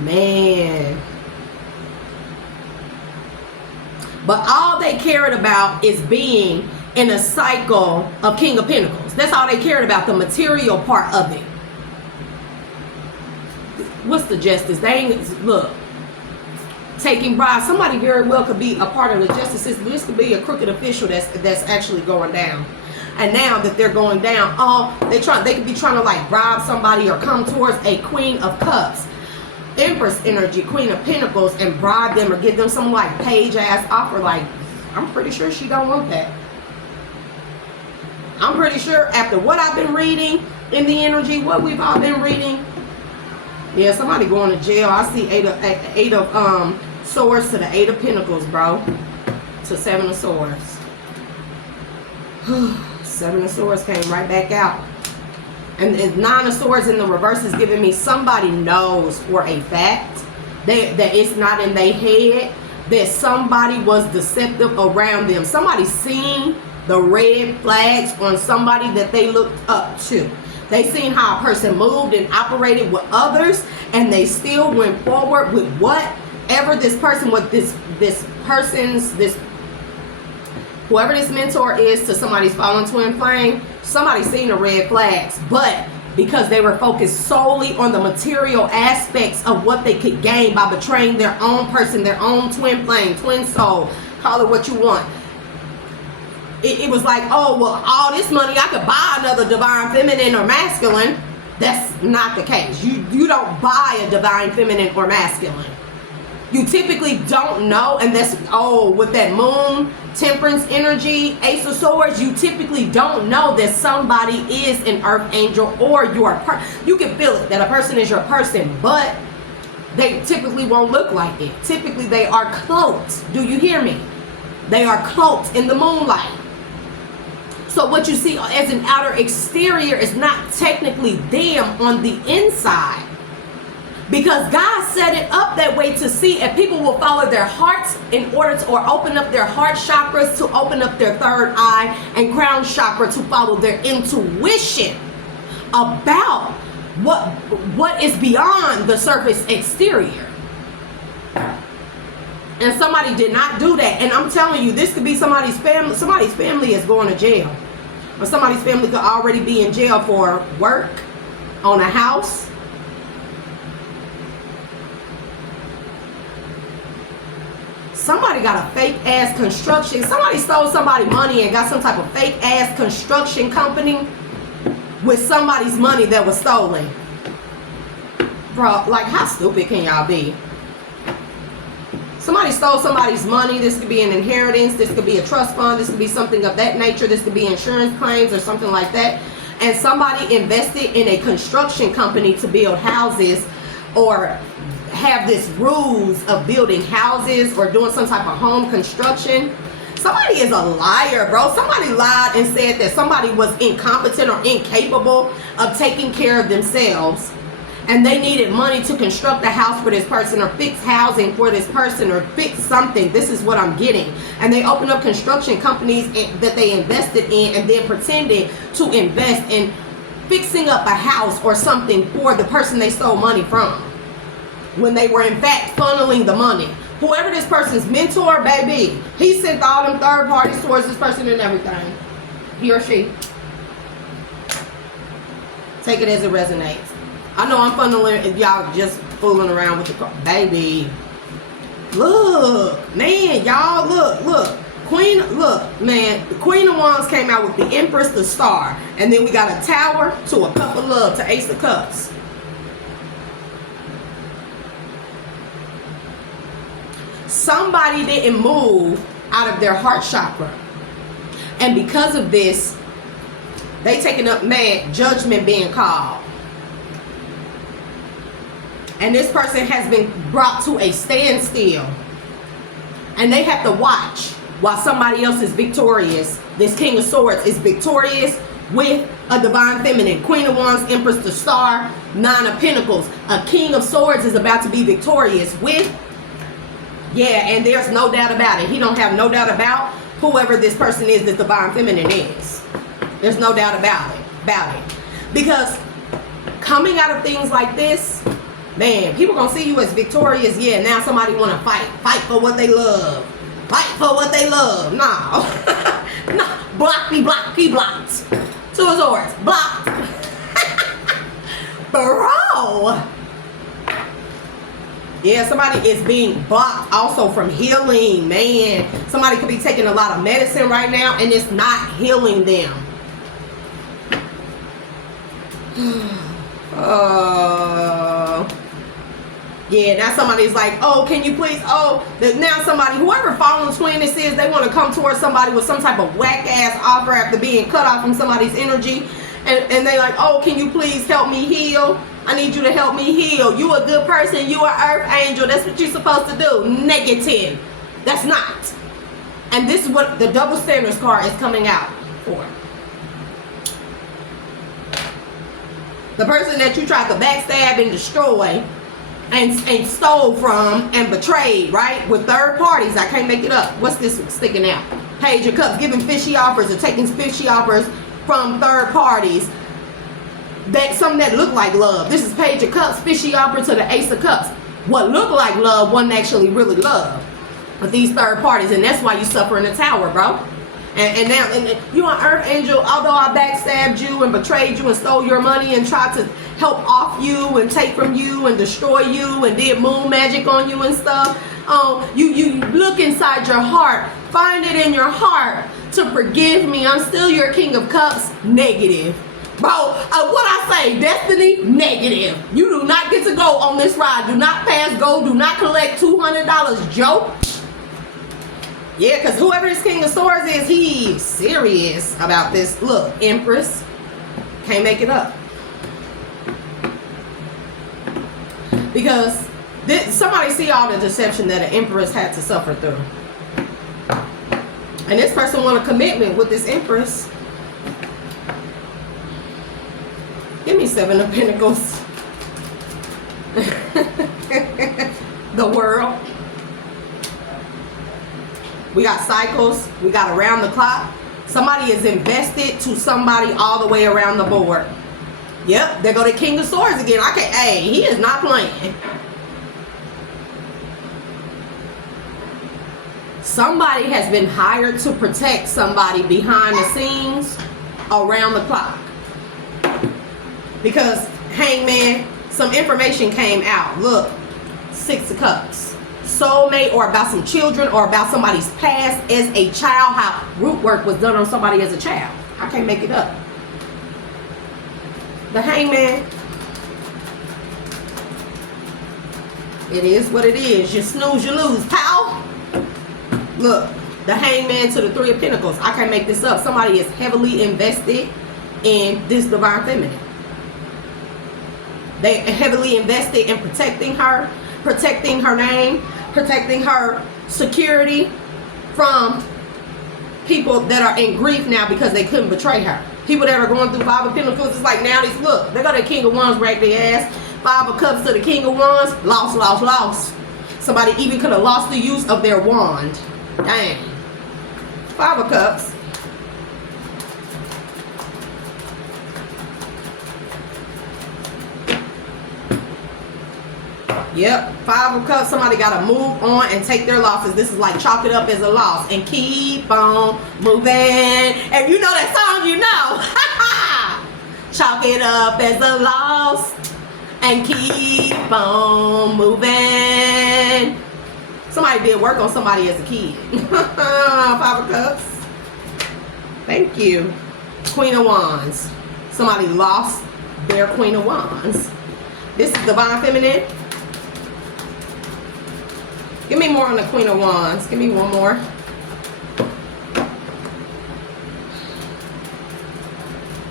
Man. But all they cared about is being in a cycle of King of Pentacles. That's all they cared about, the material part of it. What's the justice? They ain't, look, taking bribes. Somebody very well could be a part of the justice system. This could be a crooked official that's actually going down. And now that they're going down, they could be trying to like bribe somebody or come towards a Queen of Cups, Empress energy, Queen of Pentacles, and bribe them or give them some like page ass offer. Like, I'm pretty sure she don't want that. I'm pretty sure after what I've been reading in the energy, what we've all been reading, yeah, somebody going to jail. I see 8 of Swords to the 8 of Pentacles, bro, to 7 of Swords. 7 of Swords came right back out. And 9 of Swords in the reverse is giving me somebody knows for a fact that it's not in their head, that somebody was deceptive around them. Somebody seen the red flags on somebody that they looked up to. They seen how a person moved and operated with others, and they still went forward with whatever this person, whoever this mentor is to somebody's fallen twin flame. Somebody seen the red flags, but because they were focused solely on the material aspects of what they could gain by betraying their own person, their own twin flame, twin soul, call it what you want. It was like, oh, well, all this money, I could buy another divine feminine or masculine. That's not the case. You don't buy a divine feminine or masculine. You typically don't know, and that's, with that moon, temperance energy, ace of swords, you typically don't know that somebody is an earth angel or you can feel it, that a person is your person, but they typically won't look like it. Typically they are cloaked. Do you hear me? They are cloaked in the moonlight. So what you see as an outer exterior is not technically them on the inside. Because God set it up that way to see if people will follow their hearts in order to, or open up their heart chakras to open up their third eye and crown chakra to follow their intuition about what is beyond the surface exterior. And somebody did not do that. And I'm telling you, this could be somebody's family. Somebody's family is going to jail. Or somebody's family could already be in jail for work, on a house. Somebody got a fake ass construction. Somebody stole somebody's money and got some type of fake ass construction company with somebody's money that was stolen. Bro, like, how stupid can y'all be? Somebody stole somebody's money. This could be an inheritance. This could be a trust fund. This could be something of that nature. This could be insurance claims or something like that. And somebody invested in a construction company to build houses or have this ruse of building houses or doing some type of home construction. Somebody is a liar, bro. Somebody lied and said that somebody was incompetent or incapable of taking care of themselves, and they needed money to construct a house for this person or fix housing for this person or fix something. This is what I'm getting. And they opened up construction companies that they invested in and then pretended to invest in fixing up a house or something for the person they stole money from, when they were in fact funneling the money. Whoever this person's mentor, baby, he sent all them third parties towards this person and everything. He or she. Take it as it resonates. I know I'm funneling if y'all just fooling around with the car. Baby. Look, man, y'all, look. Queen, look, man, the Queen of Wands came out with the Empress, the Star. And then we got a Tower to a Cup of Love to Ace of Cups. Somebody didn't move out of their heart chakra. And because of this, they taking up mad judgment being called. And this person has been brought to a standstill. And they have to watch while somebody else is victorious. This King of Swords is victorious with a divine feminine. Queen of Wands, Empress, the Star, Nine of Pentacles. A King of Swords is about to be victorious with, yeah, and there's no doubt about it. He don't have no doubt about whoever this person is that divine feminine is. There's no doubt about it. Because coming out of things like this, man, people gonna see you as victorious. Yeah, now somebody wanna fight for what they love. Fight for what they love. No. No. Block, be blocked, be blocked. Two of Swords, blocked. Bro. Yeah, somebody is being blocked also from healing, man. Somebody could be taking a lot of medicine right now and it's not healing them. Yeah, now somebody's like, oh, can you please, now somebody, whoever fallen twin this is, they want to come towards somebody with some type of whack ass offer after being cut off from somebody's energy. And they like, oh, can you please help me heal? I need you to help me heal. You a good person. You are earth angel. That's what you're supposed to do. Negative. That's not. And this is what the double standards card is coming out for. The person that you tried to backstab and destroy and stole from and betrayed, right? With third parties. I can't make it up. What's this sticking out? Page of Cups, giving fishy offers or taking fishy offers from third parties. That something that look like love. This is Page of Cups, fishy offer to the Ace of Cups. What looked like love wasn't actually really love. But these third parties, and that's why you suffer in the tower, bro. And now you an earth angel, although I backstabbed you and betrayed you and stole your money and tried to help off you and take from you and destroy you and did moon magic on you and stuff. You look inside your heart, find it in your heart to forgive me. I'm still your King of Cups. Negative. Bro, what I say, destiny, negative. You do not get to go on this ride. Do not pass go. Do not collect $200, joke. Yeah, because whoever this King of Swords is, he's serious about this. Look, Empress. Can't make it up. Because somebody see all the deception that an Empress had to suffer through. And this person want a commitment with this Empress. Give me 7 of Pentacles. The World. We got cycles. We got around the clock. Somebody is invested to somebody all the way around the board. Yep, there go the King of Swords again. Hey, he is not playing. Somebody has been hired to protect somebody behind the scenes around the clock. Because, Hangman, some information came out. Look, 6 of Cups. Soulmate, or about some children, or about somebody's past as a child, how root work was done on somebody as a child. I can't make it up. The Hangman. It is what it is. You snooze, you lose, pal. Look, the Hangman to the 3 of Pentacles. I can't make this up. Somebody is heavily invested in this divine feminine. They heavily invested in protecting her name, protecting her security from people that are in grief now because they couldn't betray her. People that are going through 5 of Pentacles, it's like now these, look, they got the King of Wands right their ass. 5 of Cups to the King of Wands, lost. Somebody even could have lost the use of their wand. Dang. 5 of Cups. Yep, 5 of Cups. Somebody got to move on and take their losses. This is like chalk it up as a loss and keep on moving. If you know that song, you know. Chalk it up as a loss and keep on moving. Somebody did work on somebody as a kid. 5 of Cups. Thank you. Queen of Wands. Somebody lost their Queen of Wands. This is Divine Feminine. Give me more on the Queen of Wands. Give me one more.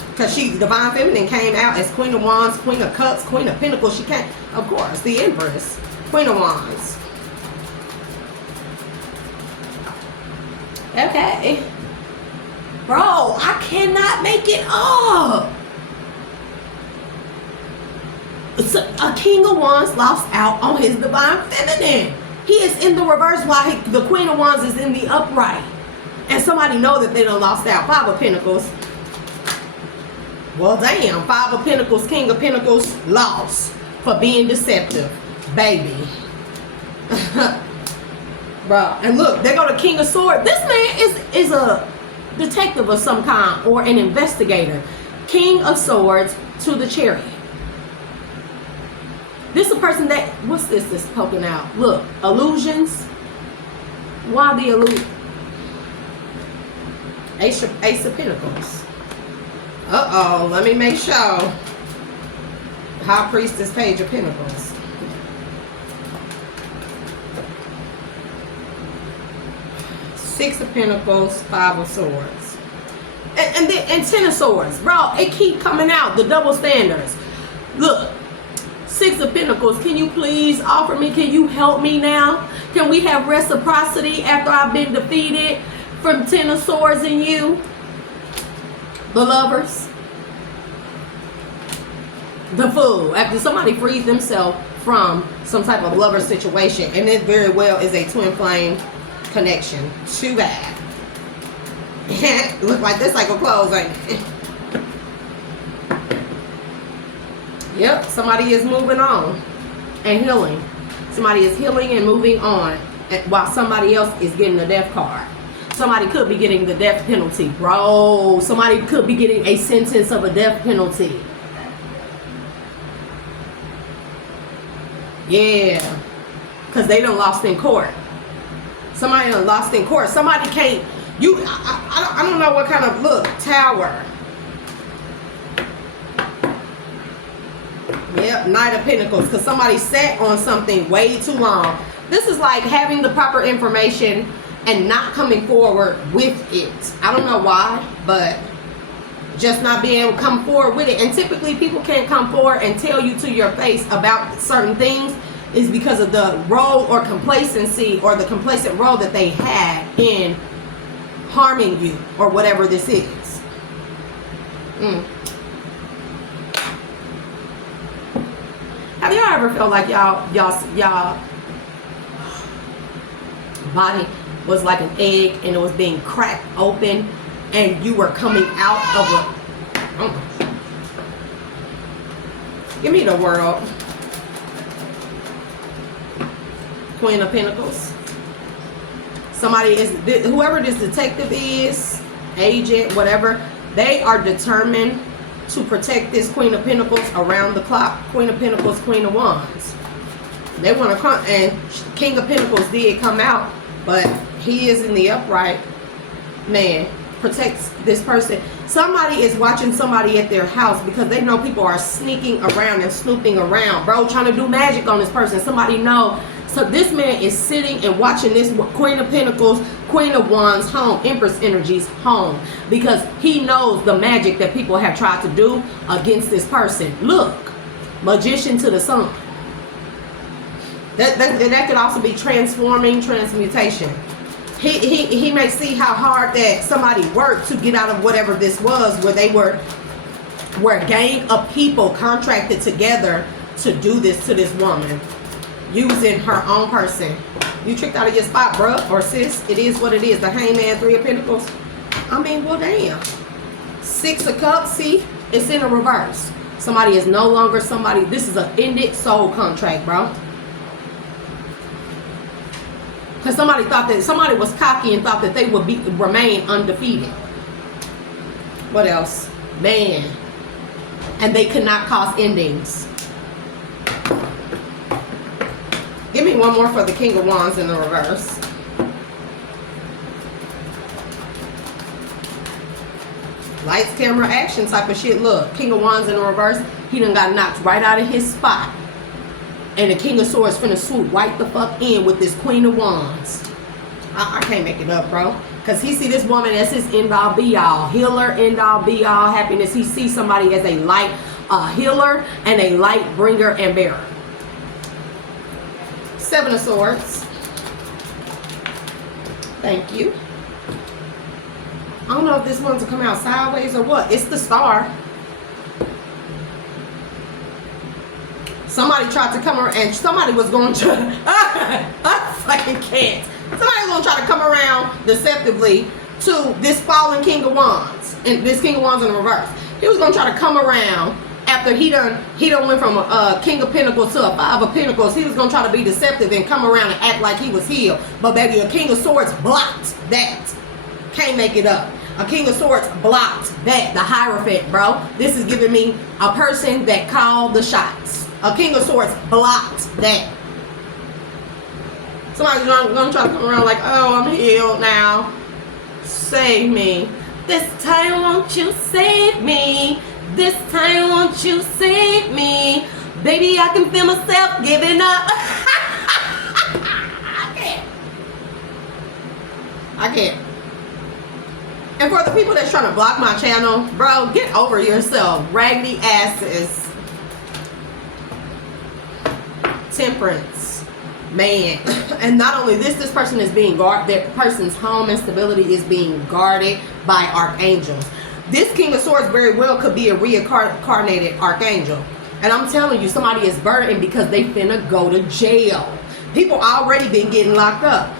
Because Divine Feminine came out as Queen of Wands, Queen of Cups, Queen of Pentacles. She came, of course, the Empress. Queen of Wands. Okay. Bro, I cannot make it up. So, a King of Wands lost out on his Divine Feminine. He is in the reverse while the Queen of Wands is in the upright. And somebody know that they done lost out. 5 of Pentacles. Well, damn. 5 of Pentacles, King of Pentacles lost for being deceptive. Baby. Bro. And look, they go to King of Swords. This man is a detective of some kind or an investigator. King of Swords to the Chariot. This is a person that, what's this that's poking out? Look, illusions. Why the illusion? Ace of Pentacles. Uh-oh, let me make sure. High Priestess, Page of Pentacles. Six of Pentacles, 5 of Swords. And 10 of Swords. Bro, it keep coming out, the double standards. Look. 6 of Pentacles, can you please offer me, can you help me now? Can we have reciprocity after I've been defeated from 10 of Swords and you? The Lovers. The Fool, after somebody frees themselves from some type of lover situation, and it very well is a twin flame connection. Too bad. Look like this cycle closed, ain't it? Yep, somebody is moving on and healing. Somebody is healing and moving on while somebody else is getting a death card. Somebody could be getting the death penalty, bro. Somebody could be getting a sentence of a death penalty. Yeah, because they done lost in court. Somebody done lost in court. Somebody can't, I don't know what kind of, look, Tower. Yep, Knight of Pentacles, because somebody sat on something way too long. This is like having the proper information and not coming forward with it. I don't know why, but just not being able to come forward with it. And typically people can't come forward and tell you to your face about certain things is because of the role or complacency or the complacent role that they had in harming you or whatever this is. Have y'all ever felt like y'all body was like an egg and it was being cracked open and you were coming out of a... Give me the world. Queen of Pentacles. Somebody is, whoever this detective is, agent, whatever, they are determined to protect this Queen of Pentacles around the clock. Queen of Pentacles, Queen of Wands. They want to come, and King of Pentacles did come out, but he is in the upright. Man, protects this person. Somebody is watching somebody at their house because they know people are sneaking around and snooping around, bro, trying to do magic on this person. Somebody know. So this man is sitting and watching this Queen of Pentacles, Queen of Wands home, Empress energies home, because he knows the magic that people have tried to do against this person. Look, Magician to the Sun. That could also be transforming, transmutation. He may see how hard that somebody worked to get out of whatever this was, where they were a gang of people contracted together to do this to this woman. Using her own person. You tricked out of your spot, bruh or sis. It is what it is. The Hangman, Three of Pentacles. I mean, well, damn. Six of Cups. See, it's in a reverse. Somebody is no longer somebody. This is an ended soul contract, bro. Because somebody thought that somebody was cocky and thought that they would remain undefeated. What else? Man. And they could not cause endings. Give me one more for the King of Wands in the reverse. Lights, camera, action type of shit. Look, King of Wands in the reverse. He done got knocked right out of his spot. And the King of Swords finna swoop right the fuck in with this Queen of Wands. I can't make it up, bro. Because he see this woman as his end-all be-all. Healer, end-all be-all happiness. He sees somebody as a light healer and a light bringer and bearer. Seven of Swords. Thank you. I don't know if this one's to come out sideways or what. It's the Star. Somebody tried to come around and somebody was going to... I fucking can't. Somebody was going to try to come around deceptively to this fallen King of Wands. And this King of Wands in the reverse. He was going to try to come around after he done went from a King of Pentacles to a Five of Pentacles. He was going to try to be deceptive and come around and act like he was healed. But baby, a King of Swords blocked that. Can't make it up. A King of Swords blocked that. The Hierophant, bro. This is giving me a person that called the shots. A King of Swords blocked that. Somebody's going to try to come around like, oh, I'm healed now. Save me. This time won't you save me? This time won't you save me? Baby, I can feel myself giving up. I can't. And for the people that's trying to block my channel, bro, get over yourself. Raggedy asses. Temperance. Man. And not only this person is being guarded. That person's home and stability is being guarded by archangels. This King of Swords very well could be a reincarnated archangel. And I'm telling you, somebody is burdened because they finna go to jail. People already been getting locked up.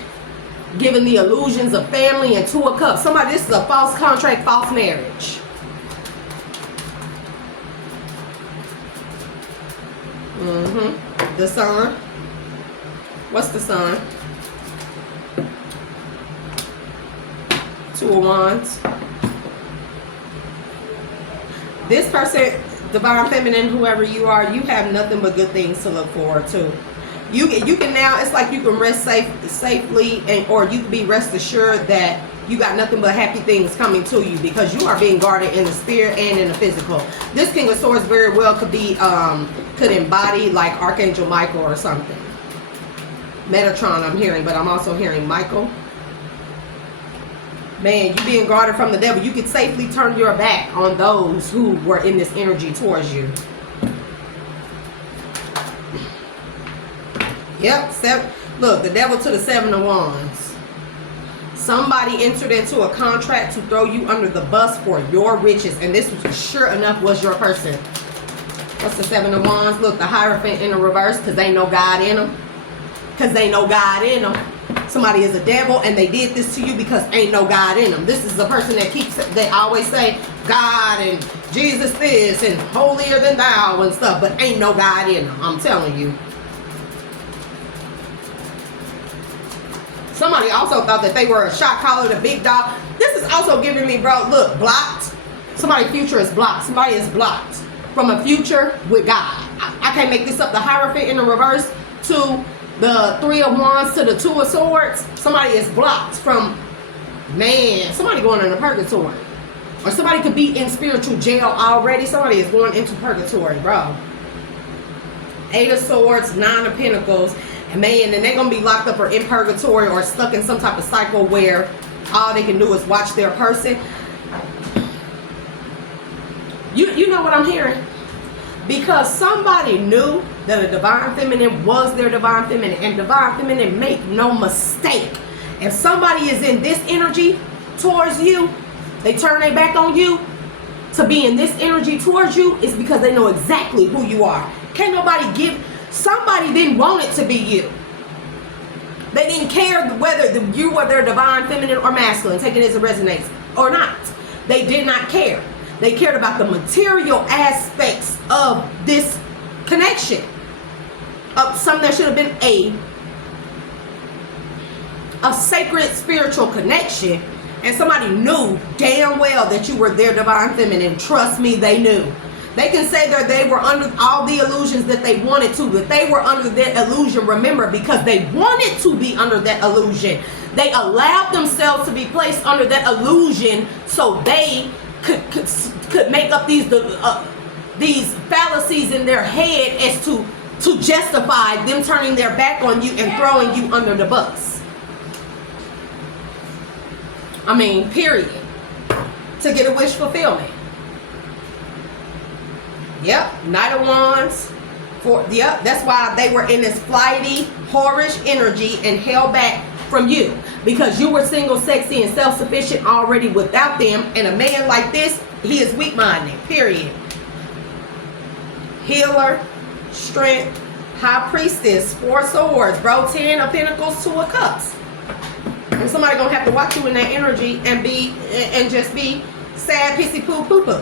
giving the illusions of family, and 2 of Cups. Somebody, this is a false contract, false marriage. The Sun. What's the Sun? 2 of Wands. This person, divine feminine, whoever you are, you have nothing but good things to look forward to. You can now, it's like you can rest safely, or you can be rest assured that you got nothing but happy things coming to you, because you are being guarded in the spirit and in the physical. This King of Swords very well could be could embody like Archangel Michael or something. Metatron I'm hearing, but I'm also hearing Michael. Man, you being guarded from the devil. You could safely turn your back on those who were in this energy towards you. Yep, look, the devil to the 7 of Wands. Somebody entered into a contract to throw you under the bus for your riches, and this sure enough was your person. What's the 7 of Wands? Look, the Hierophant in the reverse, because they know God in them. Because they know God in them. Somebody is a devil, and they did this to you because ain't no God in them. This is the person that they always say God and Jesus this and holier than thou and stuff, but ain't no God in them. I'm telling you. Somebody also thought that they were a shot caller, the big dog. This is also giving me, bro, look, blocked. Somebody's future is blocked. Somebody is blocked from a future with God. I can't make this up. The Hierophant in the reverse to the 3 of Wands to the 2 of Swords. Somebody is blocked from, man, somebody going into purgatory. Or somebody could be in spiritual jail already. Somebody is going into purgatory, bro. 8 of Swords, 9 of Pentacles. And man, and they're going to be locked up or in purgatory or stuck in some type of cycle where all they can do is watch their person. You know what I'm hearing? Because somebody knew that a divine feminine was their divine feminine. And divine feminine, make no mistake. If somebody is in this energy towards you, they turn their back on you to be in this energy towards you, it's because they know exactly who you are. Can't nobody give... Somebody didn't want it to be you. They didn't care whether you were their divine feminine or masculine, take it as it resonates, or not. They did not care. They cared about the material aspects of this connection. Of something that should have been a sacred spiritual connection. And somebody knew damn well that you were their divine feminine. Trust me, they knew. They can say that they were under all the illusions that they wanted to, that they were under that illusion, remember, because they wanted to be under that illusion. They allowed themselves to be placed under that illusion so they could make up these fallacies in their head as to justify them turning their back on you and throwing you under the bus. I mean, period. To get a wish fulfillment. Yep, Knight of Wands. Yep, that's why they were in this flighty, whorish energy and held back from you. Because you were single, sexy, and self-sufficient already without them. And a man like this, he is weak-minded, period. Healer, strength, High Priestess, 4 Swords, bro, 10 of Pentacles, 2 of Cups. And somebody gonna have to watch you in that energy and just be sad, pissy, poo, poo, poo.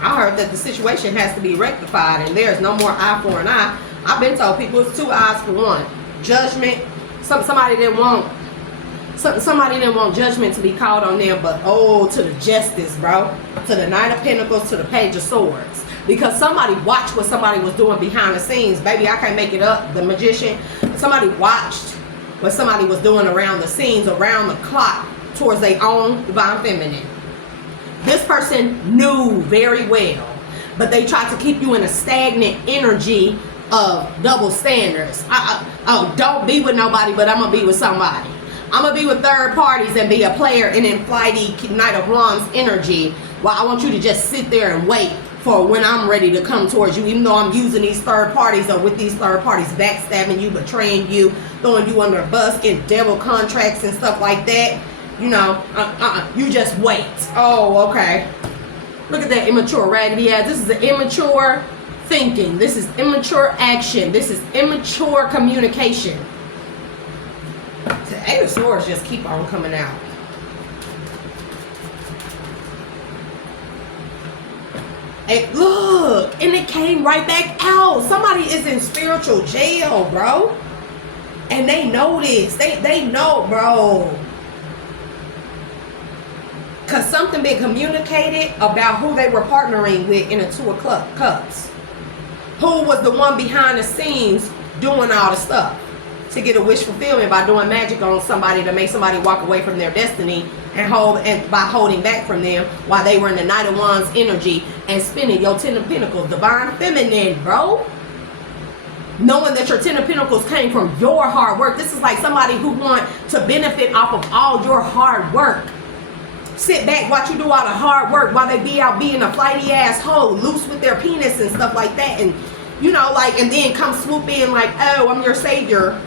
I heard that the situation has to be rectified and there's no more eye for an eye. I've been told people it's 2 eyes for 1. Judgment. Somebody didn't want judgment to be called on them, but to the justice, bro. To the Knight of Pentacles, to the Page of Swords. Because somebody watched what somebody was doing behind the scenes. Baby, I can't make it up. The magician. Somebody watched what somebody was doing around the scenes, around the clock, towards their own divine feminine. This person knew very well, but they tried to keep you in a stagnant energy of double standards. Don't be with nobody, but I'm going to be with somebody. I'm going to be with third parties and be a player and in flighty Knight of Wands energy, while I want you to just sit there and wait for when I'm ready to come towards you, even though I'm using these third parties or with these third parties backstabbing you, betraying you, throwing you under a bus, in devil contracts and stuff like that. You know, you just wait. Oh, okay. Look at that immature raggedy ass. This is an immature thinking. This is immature action. This is immature communication. The Eight of Swords just keep on coming out. Hey, look, and it came right back out. Somebody is in spiritual jail, bro. And they know this. They know, bro. Because something been communicated about who they were partnering with in a Two of Cups. Who was the one behind the scenes doing all the stuff to get a wish fulfillment by doing magic on somebody to make somebody walk away from their destiny and by holding back from them while they were in the Knight of Wands energy and spinning your Ten of Pentacles, divine feminine, bro. Knowing that your Ten of Pentacles came from your hard work. This is like somebody who want to benefit off of all your hard work. Sit back, watch you do all the hard work while they be out being a flighty ass hoe, loose with their penis and stuff like that. And, you know, like, and then come swoop in like, oh, I'm your savior.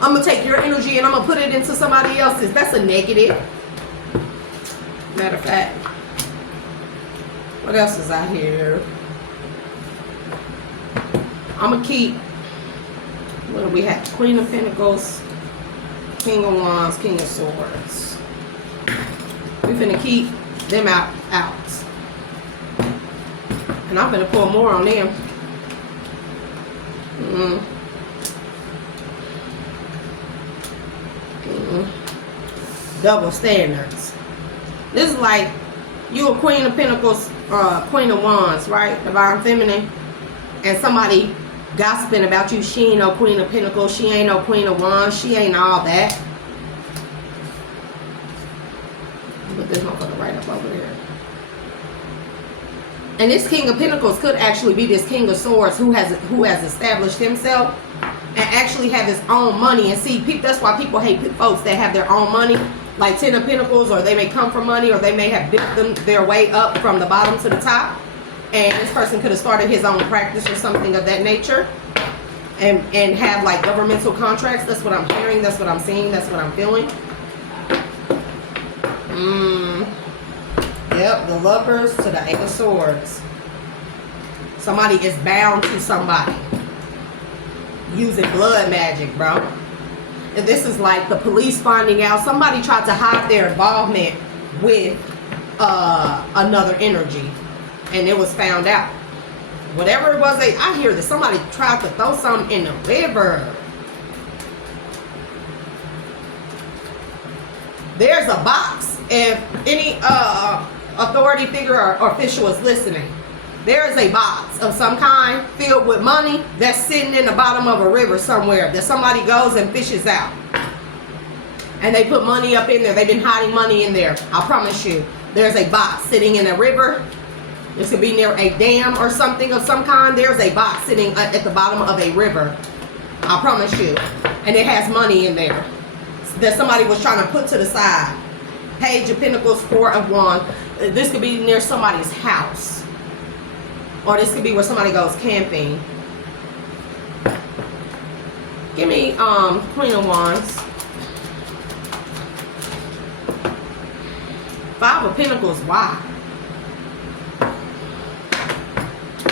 I'm going to take your energy and I'm going to put it into somebody else's. That's a negative. Matter of fact. What else is out here? I'm going to keep, what do we have? Queen of Pentacles, King of Wands, King of Swords. We're finna keep them out. And I'm finna pull more on them. Double standards. This is like you a Queen of Pentacles, Queen of Wands, right? Divine feminine. And somebody gossiping about you. She ain't no Queen of Pentacles. She ain't no Queen of Wands. She ain't all that. Put this motherfucker right up over there. And this King of Pentacles could actually be this King of Swords who has established himself and actually have his own money. And see, that's why people hate folks that have their own money, like Ten of Pentacles, or they may come from money, or they may have built their way up from the bottom to the top. And this person could have started his own practice or something of that nature, and have like governmental contracts. That's what I'm hearing. That's what I'm seeing. That's what I'm feeling. Yep, the Lovers to the Eight of Swords. Somebody is bound to somebody using blood magic, bro. And this is like the police finding out somebody tried to hide their involvement with another energy, and it was found out. Whatever it was, I hear that somebody tried to throw something in the river. There's a box. If any authority figure or official is listening, there is a box of some kind filled with money that's sitting in the bottom of a river somewhere that somebody goes and fishes out. And they put money up in there. They've been hiding money in there. I promise you. There's a box sitting in a river. This could be near a dam or something of some kind. There's a box sitting at the bottom of a river. I promise you. And it has money in there that somebody was trying to put to the side. Page of Pentacles, Four of Wands. This could be near somebody's house. Or this could be where somebody goes camping. Give me Queen of Wands. Five of Pentacles, why?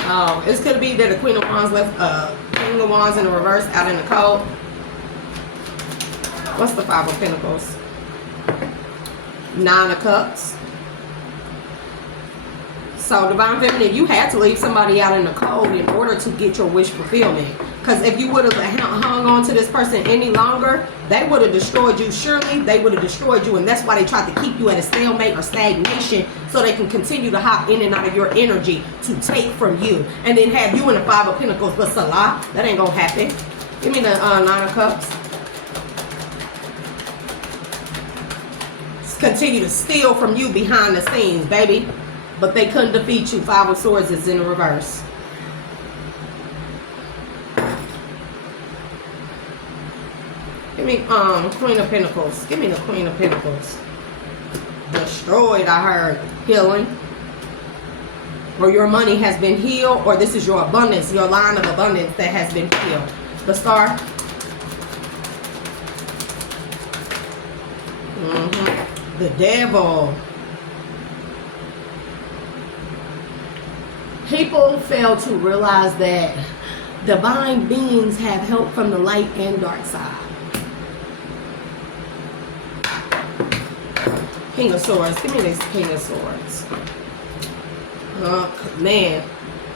Oh, this could be that the Queen of Wands left King of Wands in the reverse out in the cold. What's the Five of Pentacles? Nine of Cups. So, Divine Feminine, you had to leave somebody out in the cold in order to get your wish fulfillment. Because if you would have hung on to this person any longer, they would have destroyed you. Surely, they would have destroyed you. And that's why they tried to keep you at a stalemate or stagnation, so they can continue to hop in and out of your energy to take from you. And then have you in the Five of Pentacles. But Salah, that ain't going to happen. Give me the Nine of Cups. Continue to steal from you behind the scenes, baby. But they couldn't defeat you. Five of Swords is in the reverse. Give me Queen of Pentacles. Give me the Queen of Pentacles. Destroyed, I heard. Healing. Or your money has been healed. Or this is your abundance. Your line of abundance that has been healed. The Star. The Devil. People fail to realize that divine beings have help from the light and dark side. King of Swords. Give me this King of Swords. Man.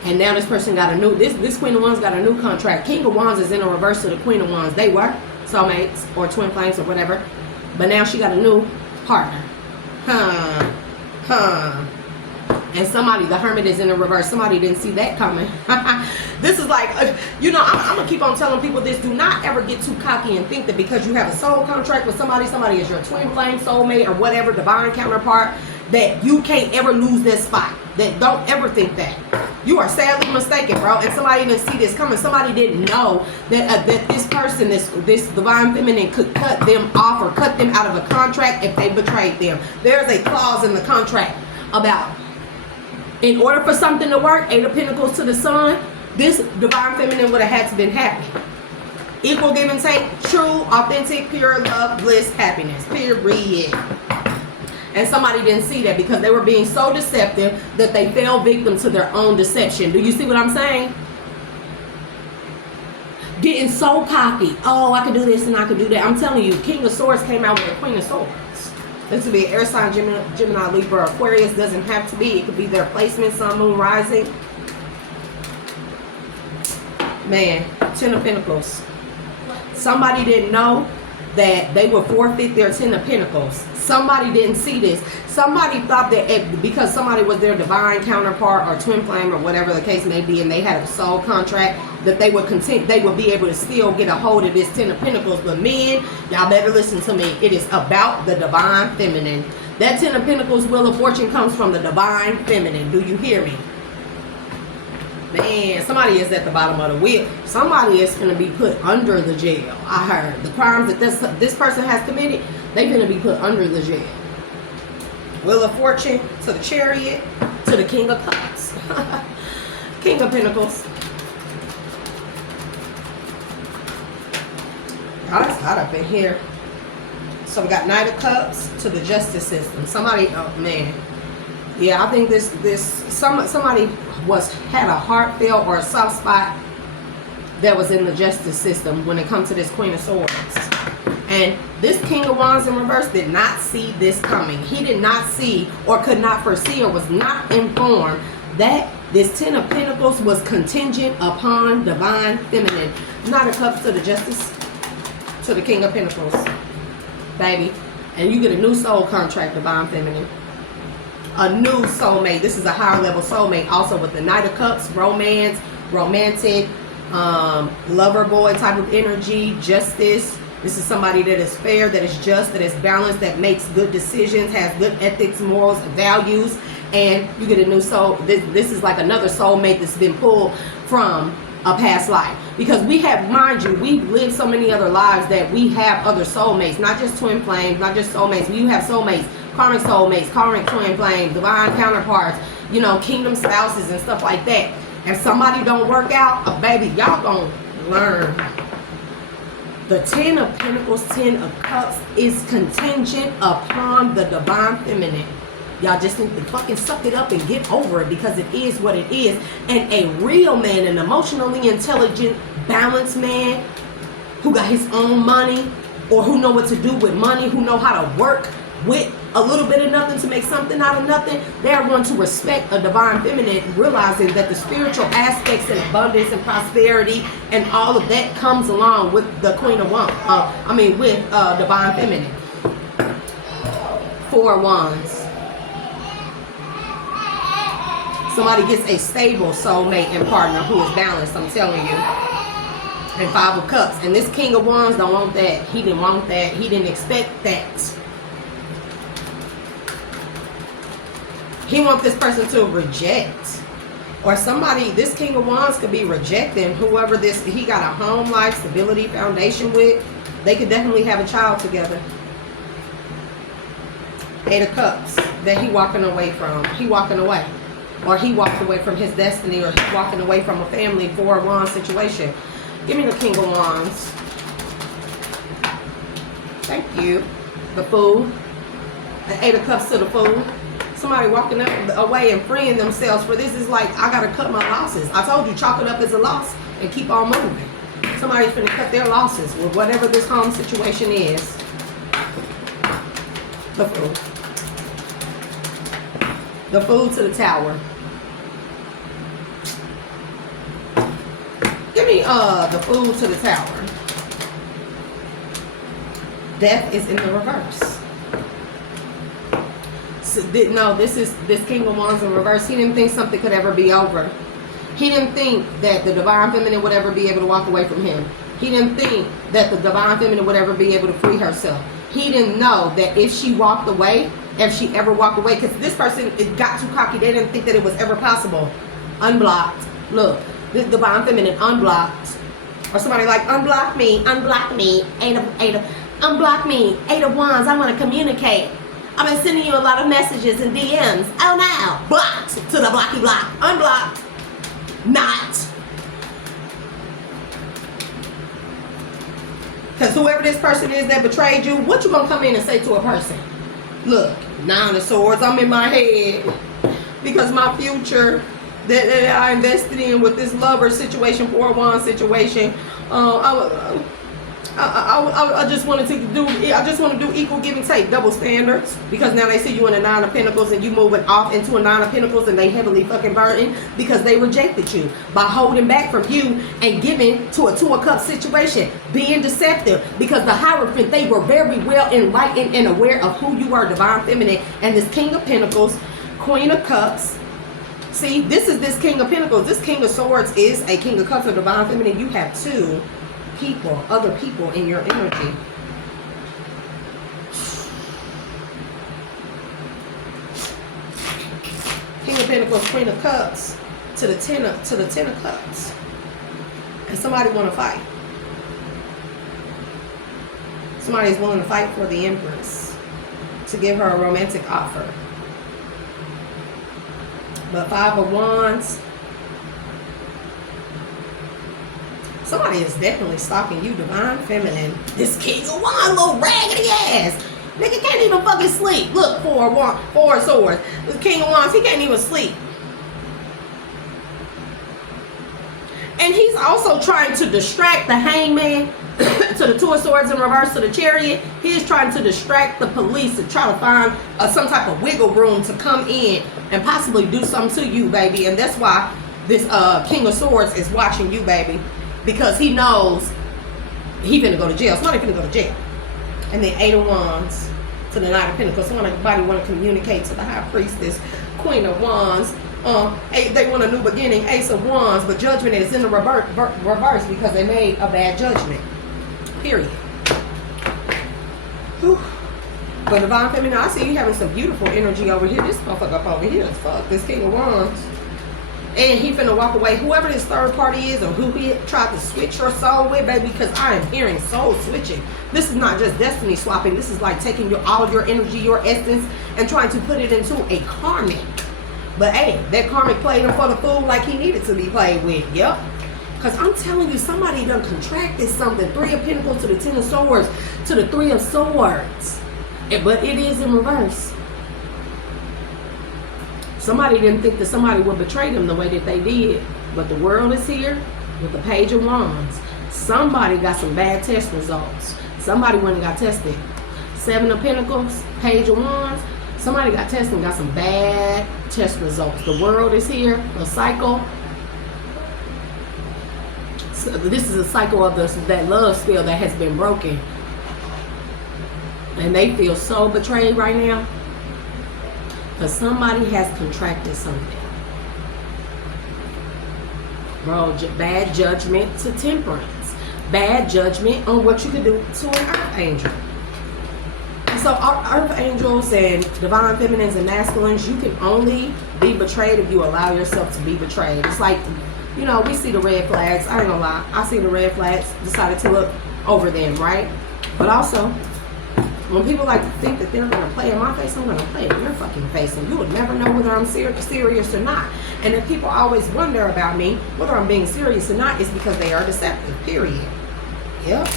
And now this person got a new, this Queen of Wands got a new contract. King of Wands is in a reverse to the Queen of Wands. They were soulmates or twin flames or whatever. But now she got a new partner. And somebody, the Hermit, is in the reverse. Somebody didn't see that coming. This is like, you know, I'm going to keep on telling people this. Do not ever get too cocky and think that because you have a soul contract with somebody is your twin flame, soulmate, or whatever, divine counterpart, that you can't ever lose this spot. That don't ever think that. You are sadly mistaken, bro. And somebody didn't see this coming. Somebody didn't know that that this person, this divine feminine, could cut them off or cut them out of a contract if they betrayed them. There's a clause in the contract about, in order for something to work, 8 of Pentacles to the Sun, this divine feminine would have had to been happy. Equal give and take, true, authentic, pure love, bliss, happiness. Period. And somebody didn't see that because they were being so deceptive that they fell victim to their own deception. Do you see what I'm saying? Getting so cocky. Oh, I can do this and I can do that. I'm telling you, King of Swords came out with a Queen of Swords. This would be an air sign, Gemini, Libra, Aquarius. Doesn't have to be. It could be their placement, Sun, Moon, Rising. Man, 10 of Pentacles. Somebody didn't know that they would forfeit their 10 of Pentacles. Somebody didn't see this. Somebody thought that because somebody was their divine counterpart or twin flame or whatever the case may be, and they had a soul contract, that they would continue, they would be able to still get a hold of this 10 of Pentacles. But men, y'all better listen to me. It is about the divine feminine. That 10 of Pentacles, Wheel of Fortune, comes from the divine feminine. Do you hear me? Man, somebody is at the bottom of the wheel. Somebody is going to be put under the jail. I heard the crimes that this person has committed, they're going to be put under the jail. Wheel of Fortune to the Chariot to the King of Cups. King of Pentacles. Oh, it's hot up in here. So we got Knight of Cups to the Justice System. Somebody, oh man. Yeah, I think somebody had a heartfelt or a soft spot that was in the justice system when it comes to this Queen of Swords. And this King of Wands in reverse did not see this coming. He did not see or could not foresee or was not informed that this 10 of Pentacles was contingent upon divine feminine. Knight of Cups to the Justice to the King of Pentacles. Baby. And you get a new soul contract, divine feminine. A new soulmate. This is a higher level soulmate. Also with the Knight of Cups, romance, romantic, lover boy type of energy, justice. This is somebody that is fair, that is just, that is balanced, that makes good decisions, has good ethics, morals, values. And you get a new soul. This is like another soulmate that's been pulled from a past life. Because we have, mind you, we've lived so many other lives that we have other soulmates. Not just twin flames, not just soulmates. You have soulmates. Karmic soulmates, karmic twin flames, divine counterparts, you know, kingdom spouses and stuff like that. If somebody don't work out, baby, y'all gonna learn. The 10 of Pentacles, 10 of Cups is contingent upon the divine feminine. Y'all just need to fucking suck it up and get over it because it is what it is. And a real man, an emotionally intelligent, balanced man who got his own money or who know what to do with money, who know how to work with a little bit of nothing to make something out of nothing, they are going to respect a divine feminine, realizing that the spiritual aspects and abundance and prosperity and all of that comes along with the Queen of Wands. With divine feminine. 4 of Wands. Somebody gets a stable soulmate and partner who is balanced, I'm telling you. And 5 of Cups. And this King of Wands don't want that. He didn't want that. He didn't expect that. He wants this person to reject. Or somebody, this King of Wands could be rejecting whoever he got a home life, stability, foundation with. They could definitely have a child together. 8 of Cups that he walking away from. He walking away. Or he walked away from his destiny, or he's walking away from a family 4 of Wands situation. Give me the King of Wands. Thank you. The Fool. The 8 of Cups to the Fool. Somebody walking away and freeing themselves for this is like, I gotta cut my losses. I told you, chalk it up as a loss and keep on moving. Somebody's finna cut their losses with whatever this home situation is. The Fool. The Fool to the Tower. Give me the Fool to the Tower. Death is in the reverse. So, no, this King of Wands in reverse. He didn't think something could ever be over. He didn't think that the Divine Feminine would ever be able to walk away from him. He didn't think that the Divine Feminine would ever be able to free herself. He didn't know that if she walked away, if she ever walked away, because this person, it got too cocky. They didn't think that it was ever possible. Unblocked. Look, this Divine Feminine unblocked. Or somebody like, unblock me, unblock me, Eight of Wands, I want to communicate. I've been sending you a lot of messages and DMs. Oh, now, blocked to the blocky block. Unblocked. Not. Because whoever this person is that betrayed you, what you gonna come in and say to a person? Look, Nine of Swords, I'm in my head. Because my future that I invested in with this lover situation, Four of Wands situation, I just wanted to do. I just want to do equal give and take, double standards. Because now they see you in a Nine of Pentacles and you moving off into a Nine of Pentacles, and they heavily fucking burdened because they rejected you by holding back from you and giving to a Two of Cups situation, being deceptive. Because the Hierophant, they were very well enlightened and aware of who you are, Divine Feminine, and this King of Pentacles, Queen of Cups. See, this is this King of Pentacles. This King of Swords is a King of Cups or Divine Feminine. You have two people, other people in your energy. King of Pentacles, Queen of Cups to the Ten of Cups. And somebody want to fight. Somebody is willing to fight for the Empress to give her a romantic offer. But Five of Wands. Somebody is definitely stalking you, Divine Feminine. This King of Wands, little raggedy ass. Nigga can't even fucking sleep. Look, Four of Swords. This King of Wands, he can't even sleep. And he's also trying to distract the Hangman to the Two of Swords in reverse to the Chariot. He is trying to distract the police to try to find some type of wiggle room to come in and possibly do something to you, baby. And that's why this King of Swords is watching you, baby. Because he knows he finna go to jail. Somebody finna go to jail. And then Eight of Wands to the Knight of Pentacles. Somebody want to communicate to the High Priestess, Queen of Wands. They want a new beginning, Ace of Wands. But Judgment is in the reverse because they made a bad judgment. Period. Whew. But Divine Feminine, I see you having some beautiful energy over here. This motherfucker up over here is fuck. This King of Wands. And he finna walk away. Whoever this third party is or who he tried to switch your soul with, baby, because I am hearing soul switching. This is not just destiny swapping. This is like taking all of your energy, your essence, and trying to put it into a karmic. But hey, that karmic played him for the fool like he needed to be played with. Yep. Because I'm telling you, somebody done contracted something. Three of Pentacles to the Ten of Swords to the Three of Swords. But it is in reverse. Somebody didn't think that somebody would betray them the way that they did. But the world is here with the Page of Wands. Somebody got some bad test results. Somebody went and got tested. Seven of Pentacles, Page of Wands. Somebody got tested and got some bad test results. The world is here. The cycle. So this is a cycle of that love spell that has been broken. And they feel so betrayed right now. Because somebody has contracted something. Bro, bad judgment to Temperance. Bad judgment on what you can do to an Archangel. And so Archangels and Divine Feminines and Masculines, you can only be betrayed if you allow yourself to be betrayed. It's like, you know, we see the red flags. I ain't gonna lie. I see the red flags, decided to look over them, right? But also, when people like to think that they're going to play in my face, I'm going to play in your fucking face. And you would never know whether I'm serious or not. And if people always wonder about me, whether I'm being serious or not, it's because they are deceptive, period. Yep.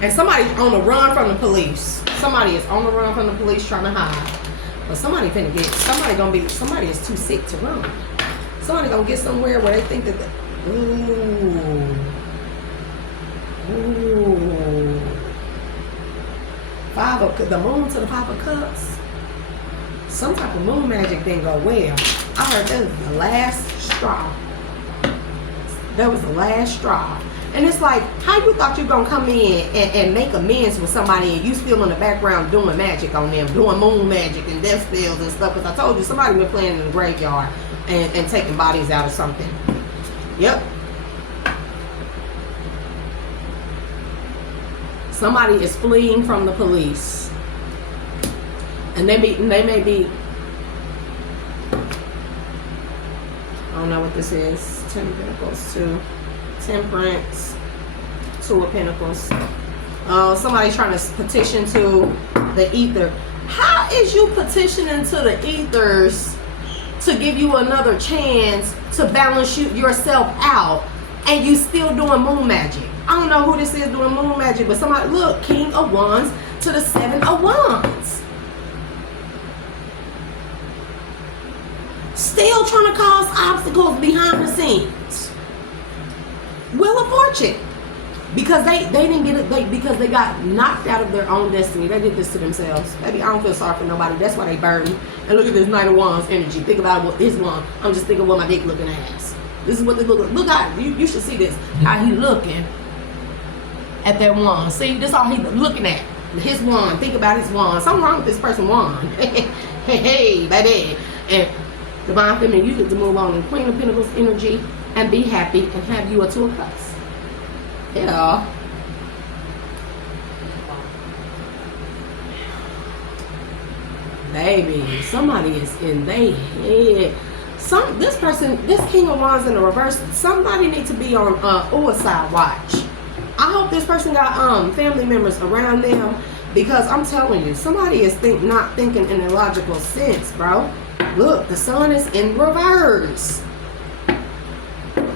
And somebody's on the run from the police. Somebody is on the run from the police trying to hide. But somebody is too sick to run. Somebody gonna get somewhere where they think that ooh. The moon to the 5 of cups. Some type of moon magic didn't go well. I heard that was the last straw. That was the last straw. And it's like, how you thought you were gonna come in and make amends with somebody and you still in the background doing magic on them, doing moon magic and death spells and stuff? Because I told you somebody been playing in the graveyard and taking bodies out or something. Yep. Somebody is fleeing from the police. And they may be, I don't know what this is. 10 of Pentacles, 2. Temperance, 2 of Pentacles. Somebody trying to petition to the ether. How is you petitioning to the ethers to give you another chance to balance yourself out and you still doing moon magic? I don't know who this is doing moon magic, but somebody, look, King of Wands to the 7 of Wands. Still trying to cause obstacles behind the scenes. Wheel of Fortune. Because they didn't get it, because they got knocked out of their own destiny. They did this to themselves. Baby, I don't feel sorry for nobody. That's why they burden. And look at this Knight of Wands energy. Think about what his wand. I'm just thinking what my dick looking ass. This is what they look like. Look at you should see this. How he looking at that wand. See, this all he looking at. His wand. Think about his wand. Something wrong with this person's wand. Hey, baby. And Divine Feminine, you get to move on in Queen of Pentacles energy and be happy and have you a 2 of Cups. Yeah. Baby, somebody is in their head. This King of Wands in the reverse, somebody needs to be on suicide watch. I hope this person got family members around them, because I'm telling you, somebody is not thinking in a logical sense, bro. Look, the sun is in reverse.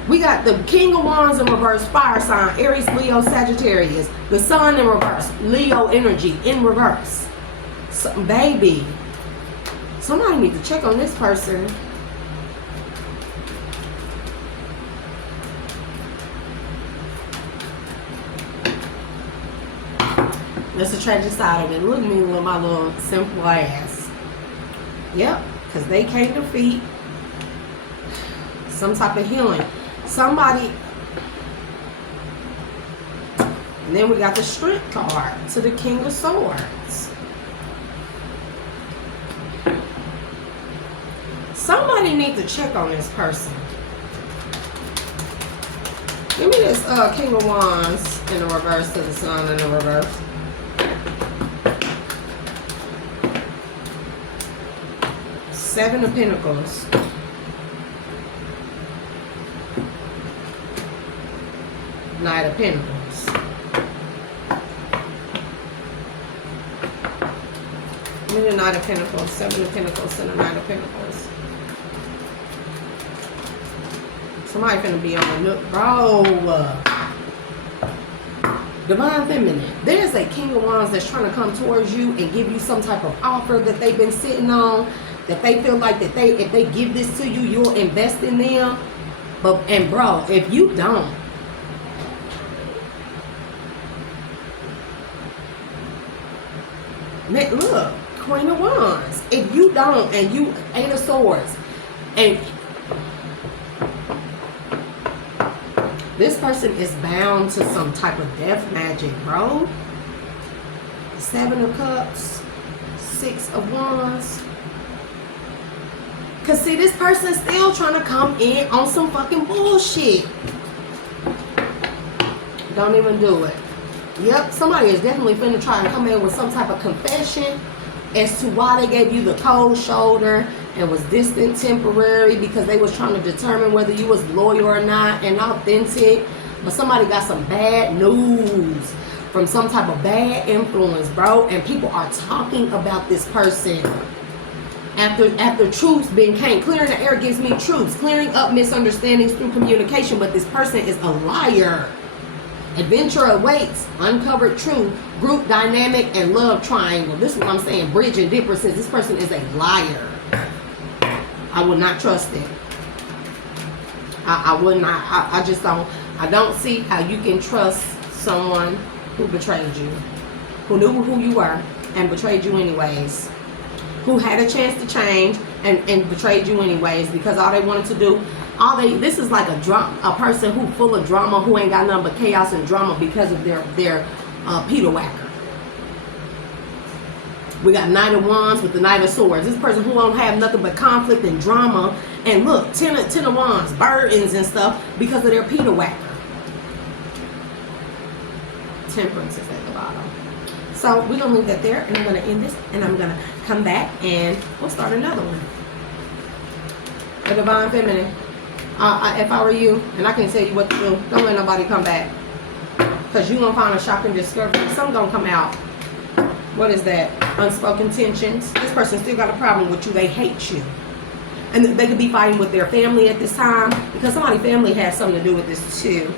We got the King of Wands in reverse, fire sign, Aries, Leo, Sagittarius. The sun in reverse, Leo energy in reverse. Baby, somebody need to check on this person. That's the tragic side of it. Look at me with my little simple ass. Yep, because they can't defeat some type of healing. Somebody. And then we got the Strength card to the King of Swords. Somebody need to check on this person. Give me this King of Wands in the reverse to the Sun in the reverse. Seven of Pentacles. Knight of Pentacles. Give me the Knight of Pentacles, 7 of Pentacles, and the Knight of Pentacles. Somebody finna be on a nook, bro. Divine Feminine. There's a King of Wands that's trying to come towards you and give you some type of offer that they've been sitting on. That they feel like that if they give this to you, you'll invest in them. And bro, if you don't, look, Queen of Wands. If you don't, and you 8 of Swords, and this person is bound to some type of death magic, bro. 7 of Cups, 6 of Wands. Because, see, this person's still trying to come in on some fucking bullshit. Don't even do it. Yep, somebody is definitely finna try and come in with some type of confession as to why they gave you the cold shoulder and was distant temporary, because they was trying to determine whether you was loyal or not and authentic. But somebody got some bad news from some type of bad influence, bro. And people are talking about this person. After truths been came, clearing the air gives me truths, clearing up misunderstandings through communication. But this person is a liar. Adventure awaits. Uncovered truth. Group dynamic and love triangle. This is what I'm saying. Bridge and Dipper says this person is a liar. I would not trust it. I would not. I just don't. I don't see how you can trust someone who betrayed you, who knew who you were and betrayed you anyways, who had a chance to change and betrayed you anyways, because all they wanted to do, this is like a person who full of drama, who ain't got nothing but chaos and drama because of their Peter Whacker. We got Knight of Wands with the Knight of Swords. This person who don't have nothing but conflict and drama, and look, Ten of Wands, burdens and stuff because of their Peter Whacker. Temperance is at the bottom. So we're going to leave that there, and I'm going to end this, and I'm going to come back, and we'll start another one. The Divine Feminine. If I were you, and I can tell you what to do, don't let nobody come back. Because you're going to find a shocking discovery. Something's going to come out. What is that? Unspoken tensions. This person still got a problem with you. They hate you. And they could be fighting with their family at this time, because somebody's family has something to do with this too.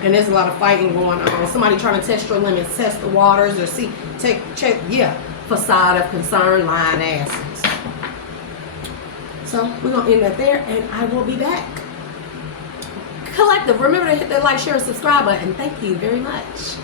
And there's a lot of fighting going on. Somebody trying to test your limits, test the waters, or check, facade of concern, lying asses. So we're going to end that there, and I will be back. Collective, remember to hit that like, share, and subscribe button. Thank you very much.